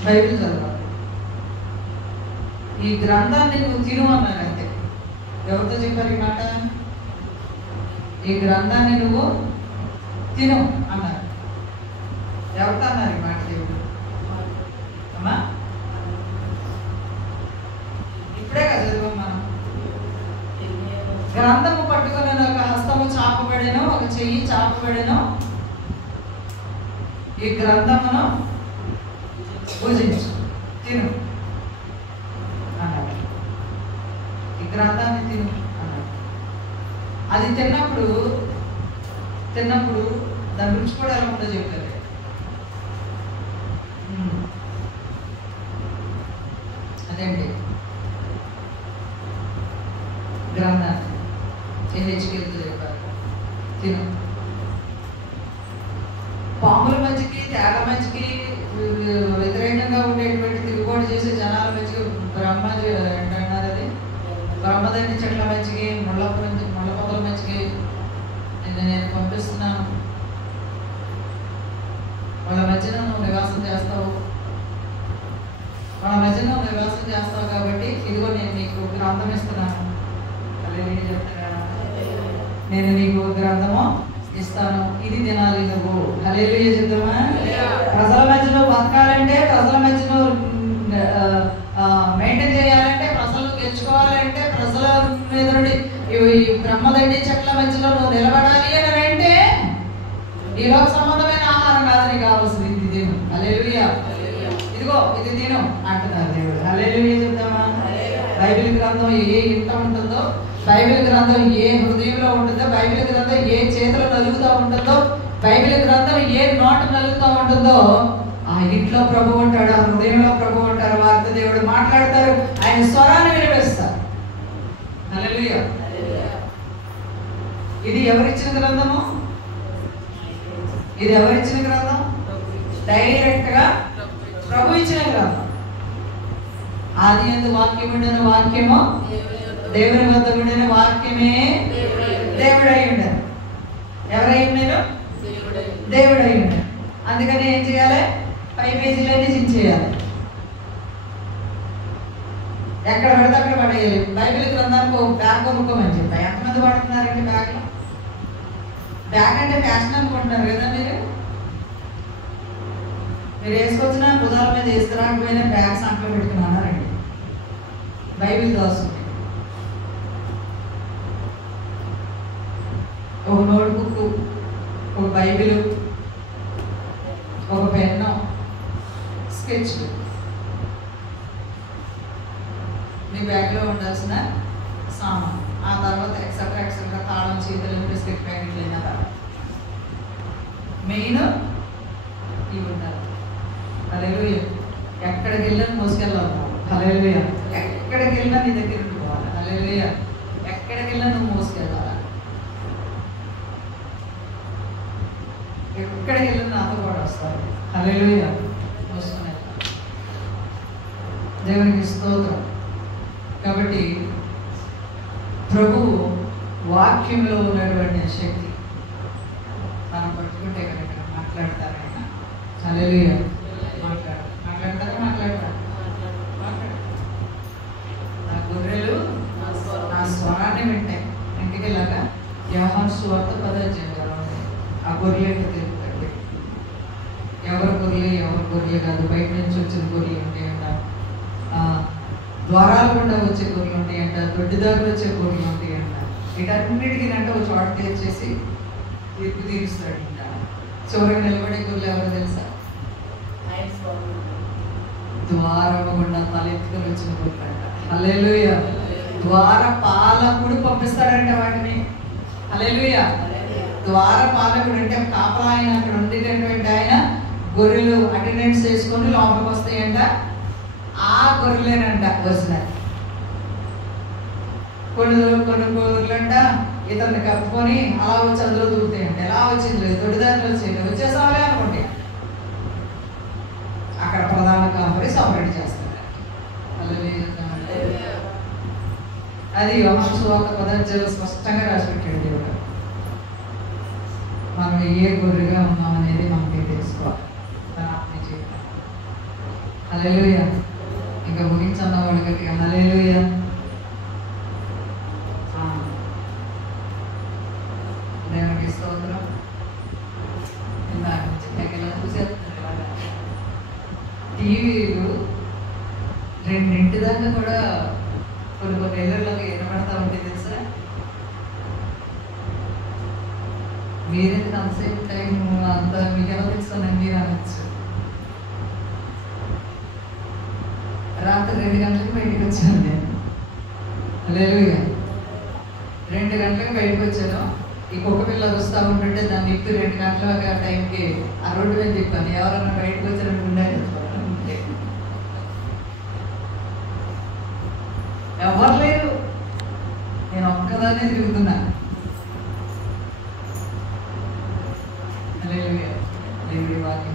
బైబిల్ చదవాలి. ఈ గ్రంథాన్ని నువ్వు తిను అన్నారు అంతే. ఎవరితో చెప్పారు ఈ మాట? ఈ గ్రంథాన్ని నువ్వు తిను అన్నారు. ఎవరితో అన్నారు ఈ మాట? దేవుడు. అమ్మా ఇప్పుడే కదా చదువు మనం. గ్రంథము పట్టుకుని ఒక హస్తము చాపబడెను, ఒక చెయ్యి చాపబడెను, ఈ గ్రంథమును భుజించు, తిను అన్నాడు. ఈ గ్రంథాన్ని తిను అన్నాడు. అది తిన్నప్పుడు దాని రుచి కూడా ఎలా ఉందో చెప్పారు. అదేంటి గ్రంథాన్ని హెచ్కేతో చెప్పారు, తిను. పాముల మధ్యకి, తేగ మధ్యకి వ్యతిరేకంగా ఉండేటువంటి తిరుగుబాటు చేసే జనాల మధ్యకి ఏంటన్నారు అది బ్రహ్మదండి చెట్ల మధ్యకి, ముళ్ళ పొదల మధ్యకి నేను పంపిస్తున్నాను. వాళ్ళ మధ్యన నువ్వు నివాసం చేస్తావు, వాళ్ళ మధ్యన నువ్వు నివాసం చేస్తావు కాబట్టి ఇదిగో నేను నీకు గ్రంథం ఇస్తున్నాను. హల్లెలూయా చెప్తున్నాను. నేను నీకు గ్రంథము ఇస్తాను, ఇది తినాలి నువ్వు. హల్లెలూయా చెప్తామా? ప్రజల మధ్యలో బతకాలంటే, ప్రజల మధ్యలో మెయింటైన్ చేయాలంటే, ప్రజలు గెలుచుకోవాలంటే, ప్రజల మీద నుండి ఈ బ్రహ్మదండి చెట్ల మధ్యలో నువ్వు నిలబడాలి అని అంటే ఈ లోక సంబంధమైన ఆహారం కాదు నీకు కావాల్సింది, ఇది తిను. హల్లెలూయా. ఇదిగో ఇది తిను అంటున్నారు దేవుడు. హల్లెలూయా చెప్తామా? బైబిల్ గ్రంథం ఏ ఇంట ఉంటుందో, బైబిల్ గ్రంథం ఏ హృదయంలో ఉంటుందో, బైబిల్ గ్రంథం ఏ చేతిలో నలుగుతూ ఉంటుందో, బైబిల్ గ్రంథం ఏ నోట నలుగుతూ ఉంటుందో ఆ ఇంట్లో ప్రభు ఉంటాడు, ఆ హృదయంలో ప్రభు ఉంటారు. వారితో దేవుడు మాట్లాడతారు, ఆయన స్వరాన్ని వినిపిస్తారు. హల్లెలూయా. ఇది ఎవరిచ్చిన గ్రంథము? ఇది ఎవరిచ్చిన గ్రంథం? డైరెక్ట్ గా ప్రభు ఇచ్చిన గ్రంథం. ఆది యందు వాక్యం ఉండెను, వాక్యము దేవుని వద్ద ఉండెను, వాక్యమే దేవుడై ఉండెను. ఎవరై ఉండేను? దేవుడై ఉండెను. అందుకని ఏం చేయాలి? 5 పేజీలన్నీ చించేయాలి. ఎక్కడ పడితే అక్కడ పడేయాలి. బైబిల్ గ్రంథానికి ఒక బ్యాగ్ కొనుక్కోమని చెప్పా. ఎంతమంది పడుతున్నారండి బ్యాగ్లో? బ్యాగ్ అంటే ఫ్యాషన్ అనుకుంటున్నారు కదా మీరు వేసుకొచ్చిన భుజాల మీద వేసుకురాకపోయినా బ్యాగ్ సంఖ్యలో పెట్టుకున్నారండి. బైబిల్ దోస్తుంది. ఒక నోట్బుక్, ఒక బైబిల్, ఒక పెన్ను, స్కెచ్ మీ బ్యాగ్లో ఉండాల్సిన సామాన్. ఆ తర్వాత ఎక్సెట్రా తాళం, చీతలు, బిస్కెట్ ప్యాకెట్లు అయిన తర్వాత మెయిన్ ఇవి ఉండాలి. హల్లెలూయా. ఎక్కడికి వెళ్ళినా మోసుకెళ్ళాలి. హల్లెలూయా. ఎక్కడికి వెళ్ళినా నీ దగ్గర ఉండిపోవాలి. హల్లెలూయా. ఎక్కడికి వెళ్ళినా నువ్వు మోసుకెళ్ళాలి. ఎక్కడికి వెళ్ళినా నాతో కూడా వస్తారు. హల్లెలూయా. మోసుకుని వెళ్తాను. దేవునికి స్తోత్రం. కాబట్టి ప్రభువు వాక్యంలో ఉన్నటువంటి శక్తి మనం పట్టుకుంటే కనుక మాట్లాడతారు ఆయన. హల్లెలూయా. మాట్లాడతారు. నా గొర్రెలు నా స్వరాన్ని వింటాయి. ఇంటికి వెళ్ళాక యోహాను సువార్త 10వ అధ్యాయంలో ఆ గొర్రెలు తెలుపుతాడు. ఎవరి గొర్రెలు కాదు, బయట నుంచి వచ్చిన గొర్రెలు ఉంటాయంట, ద్వారాల గుండా వచ్చే గొర్రెలు ఉంటాయంట, దొడ్డిదారులు వచ్చే గొర్రెలు ఉంటాయంట. వీటన్నిటికీ ఒక చోట తెచ్చేసి తీర్పు తీరుస్తాడంట. చివరికి నిలబడే గొర్రెలు ఎవరు తెలుసా? ద్వారము గుండా తలెత్తుకొని వచ్చిన గొర్రెలంట. హల్లెలూయా. ద్వార పాలకుడు పంపిస్తాడంట వాటిని. హల్లెలూయా. ద్వార పాలకుడు అంటే కాపలా ఆయన, అక్కడ ఉండేటటువంటి ఆయన గొర్రెలు అటెండెన్స్ చేసుకొని లోపలికి వస్తాయంట. ఆ గొర్రెలేనంట వస్తున్నాయి. కొన్ని గొర్రెలంట ఇతన్ని కప్పుకొని అలా వచ్చి అందులో దూకుతాయంట. ఎలా వచ్చింది లేదు, దొడ్డిదారులు వచ్చేసాలే అనుకుంటే అక్కడ ప్రధాన కాపరి సపరేట్ చేస్తారు. అది యోహాను సువార్త 10వ అధ్యాయంలో స్పష్టంగా రాసిపెట్టాడు దేవుడు. మనం ఏ గొర్రెగా ఉన్నాం అనేది మనకి తెలుసుకోవాలి. తన ఆత్మ జీవితం. హల్లెలూయా. ఇంకా ముగించన్న వాళ్ళు గట్టిగా హల్లెలూయా. దేవునికి స్తోత్రం. టీవీలు 2 దాకా కూడా కొన్ని ఇళ్ళలోకి వినపడతా ఉంటాయి తెలుసా? మీరెందుకు అంతసేపు టైం అంత మీకు ఎలా తెలుస్తుందని మీరు అనొచ్చు. రాత్రి 2 గంటలకు బయటకు వచ్చాను నేను. హల్లెలూయా. 2 గంటలకు బయటకు వచ్చాను. ఈ కుక్క పిల్ల వస్తూ ఉంటుంటే దాన్ని నిప్పి 2 గంటల టైంకి ఆ రోడ్డు మీద తిప్పాను. ఎవరన్నా బయటకు వచ్చారంటే ఉండాలి. ఎవరు లేరు, నేను ఒక్కదానే తిరుగుతున్నాను. హల్లెలూయా. దేవుడి వాక్యం